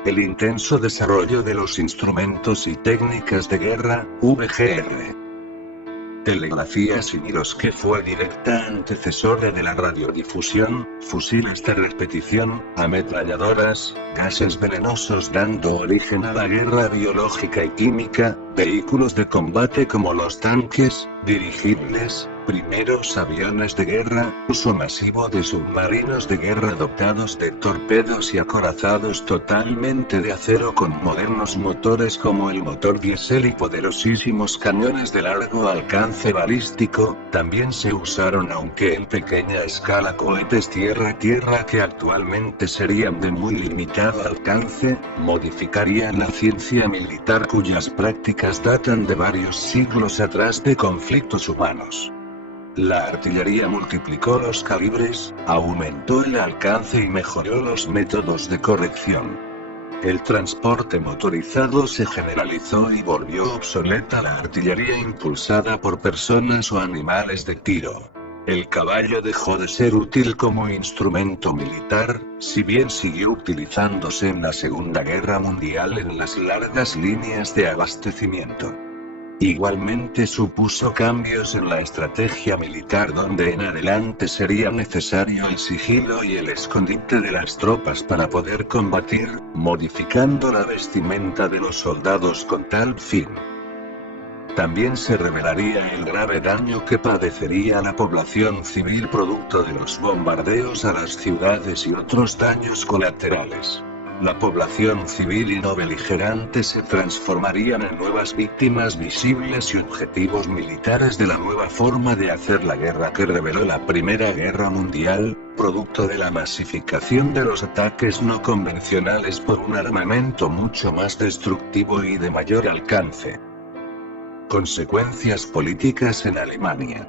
El intenso desarrollo de los instrumentos y técnicas de guerra, VGR. Telegrafía sin hilos que fue directa antecesora de la radiodifusión, fusiles de repetición, ametralladoras, gases venenosos dando origen a la guerra biológica y química, vehículos de combate como los tanques, dirigibles, primeros aviones de guerra, uso masivo de submarinos de guerra dotados de torpedos y acorazados totalmente de acero con modernos motores como el motor diésel y poderosísimos cañones de largo alcance balístico. También se usaron, aunque en pequeña escala, cohetes tierra-tierra que actualmente serían de muy limitado alcance, modificarían la ciencia militar cuyas prácticas datan de varios siglos atrás de conflictos humanos. La artillería multiplicó los calibres, aumentó el alcance y mejoró los métodos de corrección. El transporte motorizado se generalizó y volvió obsoleta la artillería impulsada por personas o animales de tiro. El caballo dejó de ser útil como instrumento militar, si bien siguió utilizándose en la Segunda Guerra Mundial en las largas líneas de abastecimiento. Igualmente supuso cambios en la estrategia militar donde en adelante sería necesario el sigilo y el escondite de las tropas para poder combatir, modificando la vestimenta de los soldados con tal fin. También se revelaría el grave daño que padecería la población civil producto de los bombardeos a las ciudades y otros daños colaterales. La población civil y no beligerante se transformarían en nuevas víctimas visibles y objetivos militares de la nueva forma de hacer la guerra que reveló la Primera Guerra Mundial, producto de la masificación de los ataques no convencionales por un armamento mucho más destructivo y de mayor alcance. Consecuencias políticas en Alemania.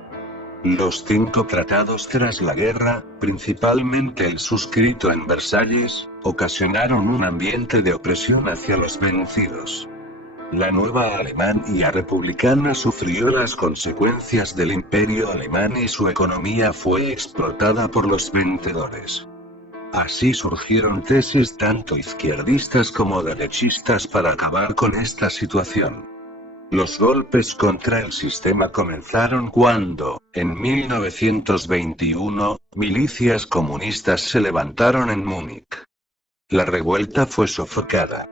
Los 5 tratados tras la guerra, principalmente el suscrito en Versalles, ocasionaron un ambiente de opresión hacia los vencidos. La nueva Alemania republicana sufrió las consecuencias del imperio alemán y su economía fue explotada por los vencedores. Así surgieron tesis tanto izquierdistas como derechistas para acabar con esta situación. Los golpes contra el sistema comenzaron cuando, en 1921, milicias comunistas se levantaron en Múnich. La revuelta fue sofocada.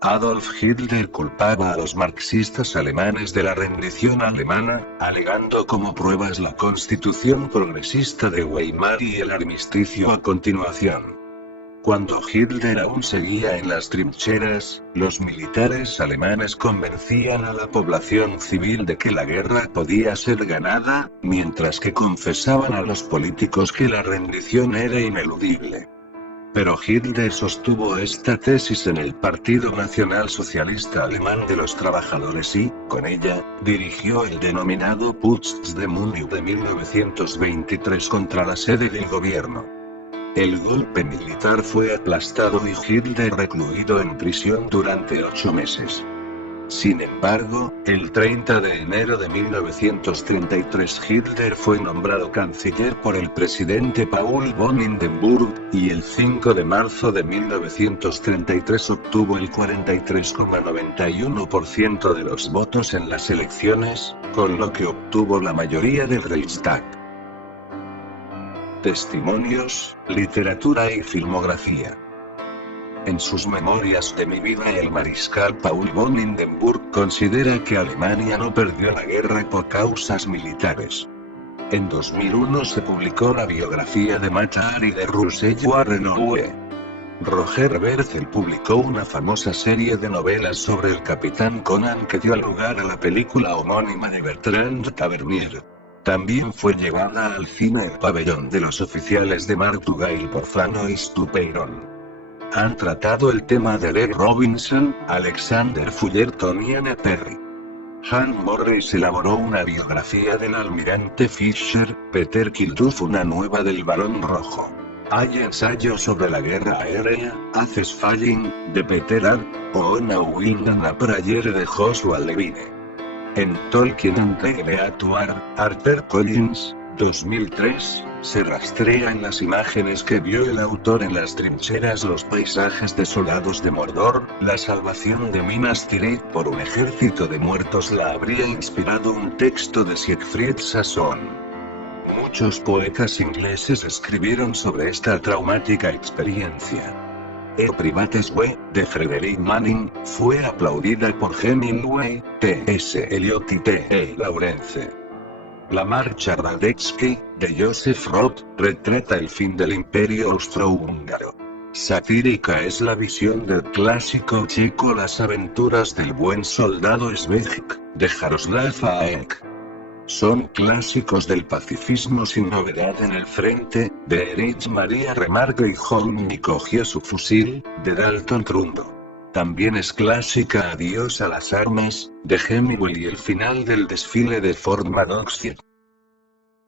Adolf Hitler culpaba a los marxistas alemanes de la rendición alemana, alegando como pruebas la Constitución progresista de Weimar y el armisticio a continuación. Cuando Hitler aún seguía en las trincheras, los militares alemanes convencían a la población civil de que la guerra podía ser ganada, mientras que confesaban a los políticos que la rendición era ineludible. Pero Hitler sostuvo esta tesis en el Partido Nacional Socialista Alemán de los Trabajadores y, con ella, dirigió el denominado Putsch de Múnich de 1923 contra la sede del gobierno. El golpe militar fue aplastado y Hitler recluido en prisión durante 8 meses. Sin embargo, el 30 de enero de 1933 Hitler fue nombrado canciller por el presidente Paul von Hindenburg, y el 5 de marzo de 1933 obtuvo el 43,91% de los votos en las elecciones, con lo que obtuvo la mayoría del Reichstag. Testimonios, literatura y filmografía. En sus memorias de mi vida el mariscal Paul von Hindenburg considera que Alemania no perdió la guerra por causas militares. En 2001 se publicó la biografía de Machar y de Russell Warren. Roger Berzel publicó una famosa serie de novelas sobre el capitán Conan que dio lugar a la película homónima de Bertrand Tavernier. También fue llevada al cine El pabellón de los oficiales de Martougail por Flanois Tupeyron. Han tratado el tema de Red Robinson, Alexander Fullerton y Anne Perry. Han Morris elaboró una biografía del almirante Fisher, Peter Kilduff una nueva del Barón Rojo. Hay ensayos sobre la guerra aérea, Aces Falling, de Peter A. o On a Winding a Prayer de Joshua Levine. En Tolkien and the Beatuar, Harper Collins, 2003, se rastrea en las imágenes que vio el autor en las trincheras los paisajes desolados de Mordor. La salvación de Minas Tirith por un ejército de muertos la habría inspirado un texto de Siegfried Sassoon. Muchos poetas ingleses escribieron sobre esta traumática experiencia. Privates Way, de Frederick Manning, fue aplaudida por Hemingway, T.S. Eliot y T.E. Lawrence. La marcha Radetzky, de Joseph Roth, retrata el fin del imperio austrohúngaro. Satírica es la visión del clásico checo Las aventuras del buen soldado Švejk, de Jaroslav Haek. Son clásicos del pacifismo sin novedad en el frente, de Erich Maria Remarque y Holm cogió su fusil, de Dalton Trumbo. También es clásica Adiós a las armas, de Hemingway y el final del desfile de Fort Madox.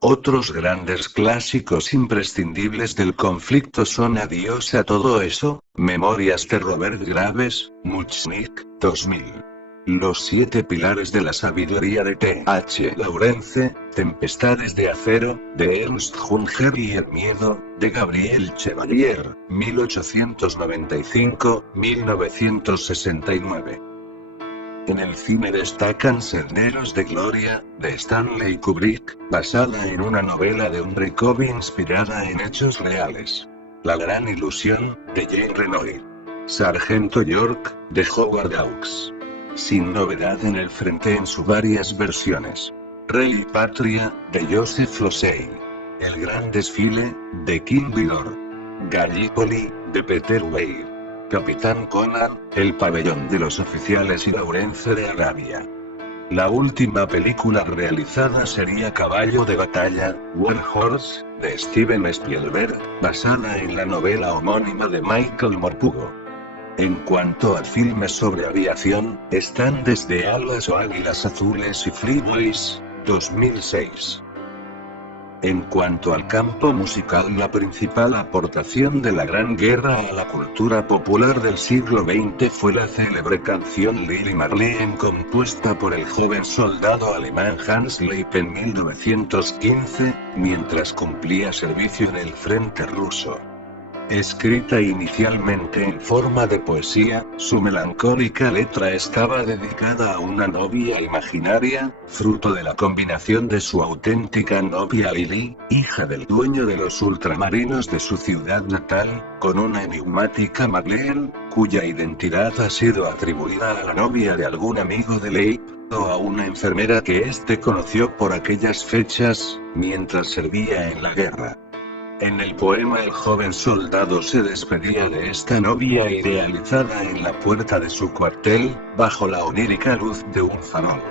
Otros grandes clásicos imprescindibles del conflicto son Adiós a todo eso, Memorias de Robert Graves, Muchnik, 2000. Los 7 pilares de la sabiduría de T.H. Lawrence, Tempestades de acero, de Ernst Junger y El miedo, de Gabriel Chevalier, 1895-1969. En el cine destacan Senderos de Gloria, de Stanley Kubrick, basada en una novela de Henry Cobb inspirada en hechos reales. La gran ilusión, de Jean Renoir. Sargento York, de Howard Hawks. sin novedad en el frente en sus varias versiones. Rey y Patria, de Joseph Losey. El Gran Desfile, de King Vidor. Gallipoli, de Peter Weir. Capitán Conan, El Pabellón de los Oficiales y Lawrence de Arabia. La última película realizada sería Caballo de Batalla, War Horse, de Steven Spielberg, basada en la novela homónima de Michael Morpurgo. En cuanto a filmes sobre aviación, están Desde Alas o Águilas Azules y Freeways, 2006. En cuanto al campo musical, la principal aportación de la Gran Guerra a la cultura popular del siglo XX fue la célebre canción Lili Marleen, compuesta por el joven soldado alemán Hans Leip en 1915, mientras cumplía servicio en el frente ruso. Escrita inicialmente en forma de poesía, su melancólica letra estaba dedicada a una novia imaginaria, fruto de la combinación de su auténtica novia Lily, hija del dueño de los ultramarinos de su ciudad natal, con una enigmática Marleen, cuya identidad ha sido atribuida a la novia de algún amigo de Leip, o a una enfermera que éste conoció por aquellas fechas, mientras servía en la guerra. En el poema el joven soldado se despedía de esta novia idealizada en la puerta de su cuartel, bajo la onírica luz de un farol.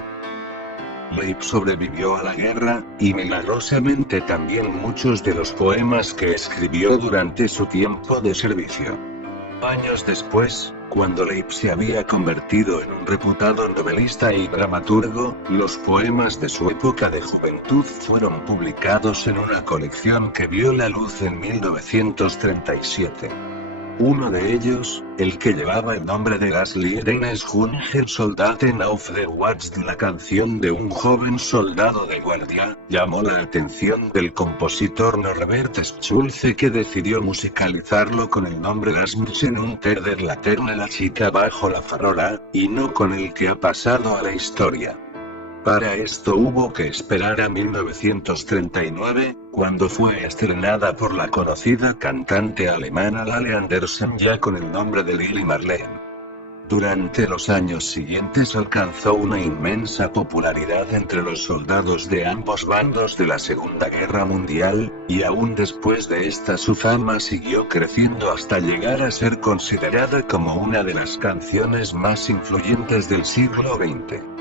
Leip sobrevivió a la guerra, y milagrosamente también muchos de los poemas que escribió durante su tiempo de servicio. Años después, cuando Leip se había convertido en un reputado novelista y dramaturgo, los poemas de su época de juventud fueron publicados en una colección que vio la luz en 1937. Uno de ellos, el que llevaba el nombre de Das Lied eines jungen Soldaten auf der Wacht, la canción de un joven soldado de guardia, llamó la atención del compositor Norbert Schulze, que decidió musicalizarlo con el nombre Das Mädchen unter der Laterne, la chica bajo la farola, y no con el que ha pasado a la historia. Para esto hubo que esperar a 1939, cuando fue estrenada por la conocida cantante alemana Lale Andersen, ya con el nombre de Lili Marleen. Durante los años siguientes alcanzó una inmensa popularidad entre los soldados de ambos bandos de la Segunda Guerra Mundial, y aún después de esta su fama siguió creciendo hasta llegar a ser considerada como una de las canciones más influyentes del siglo XX.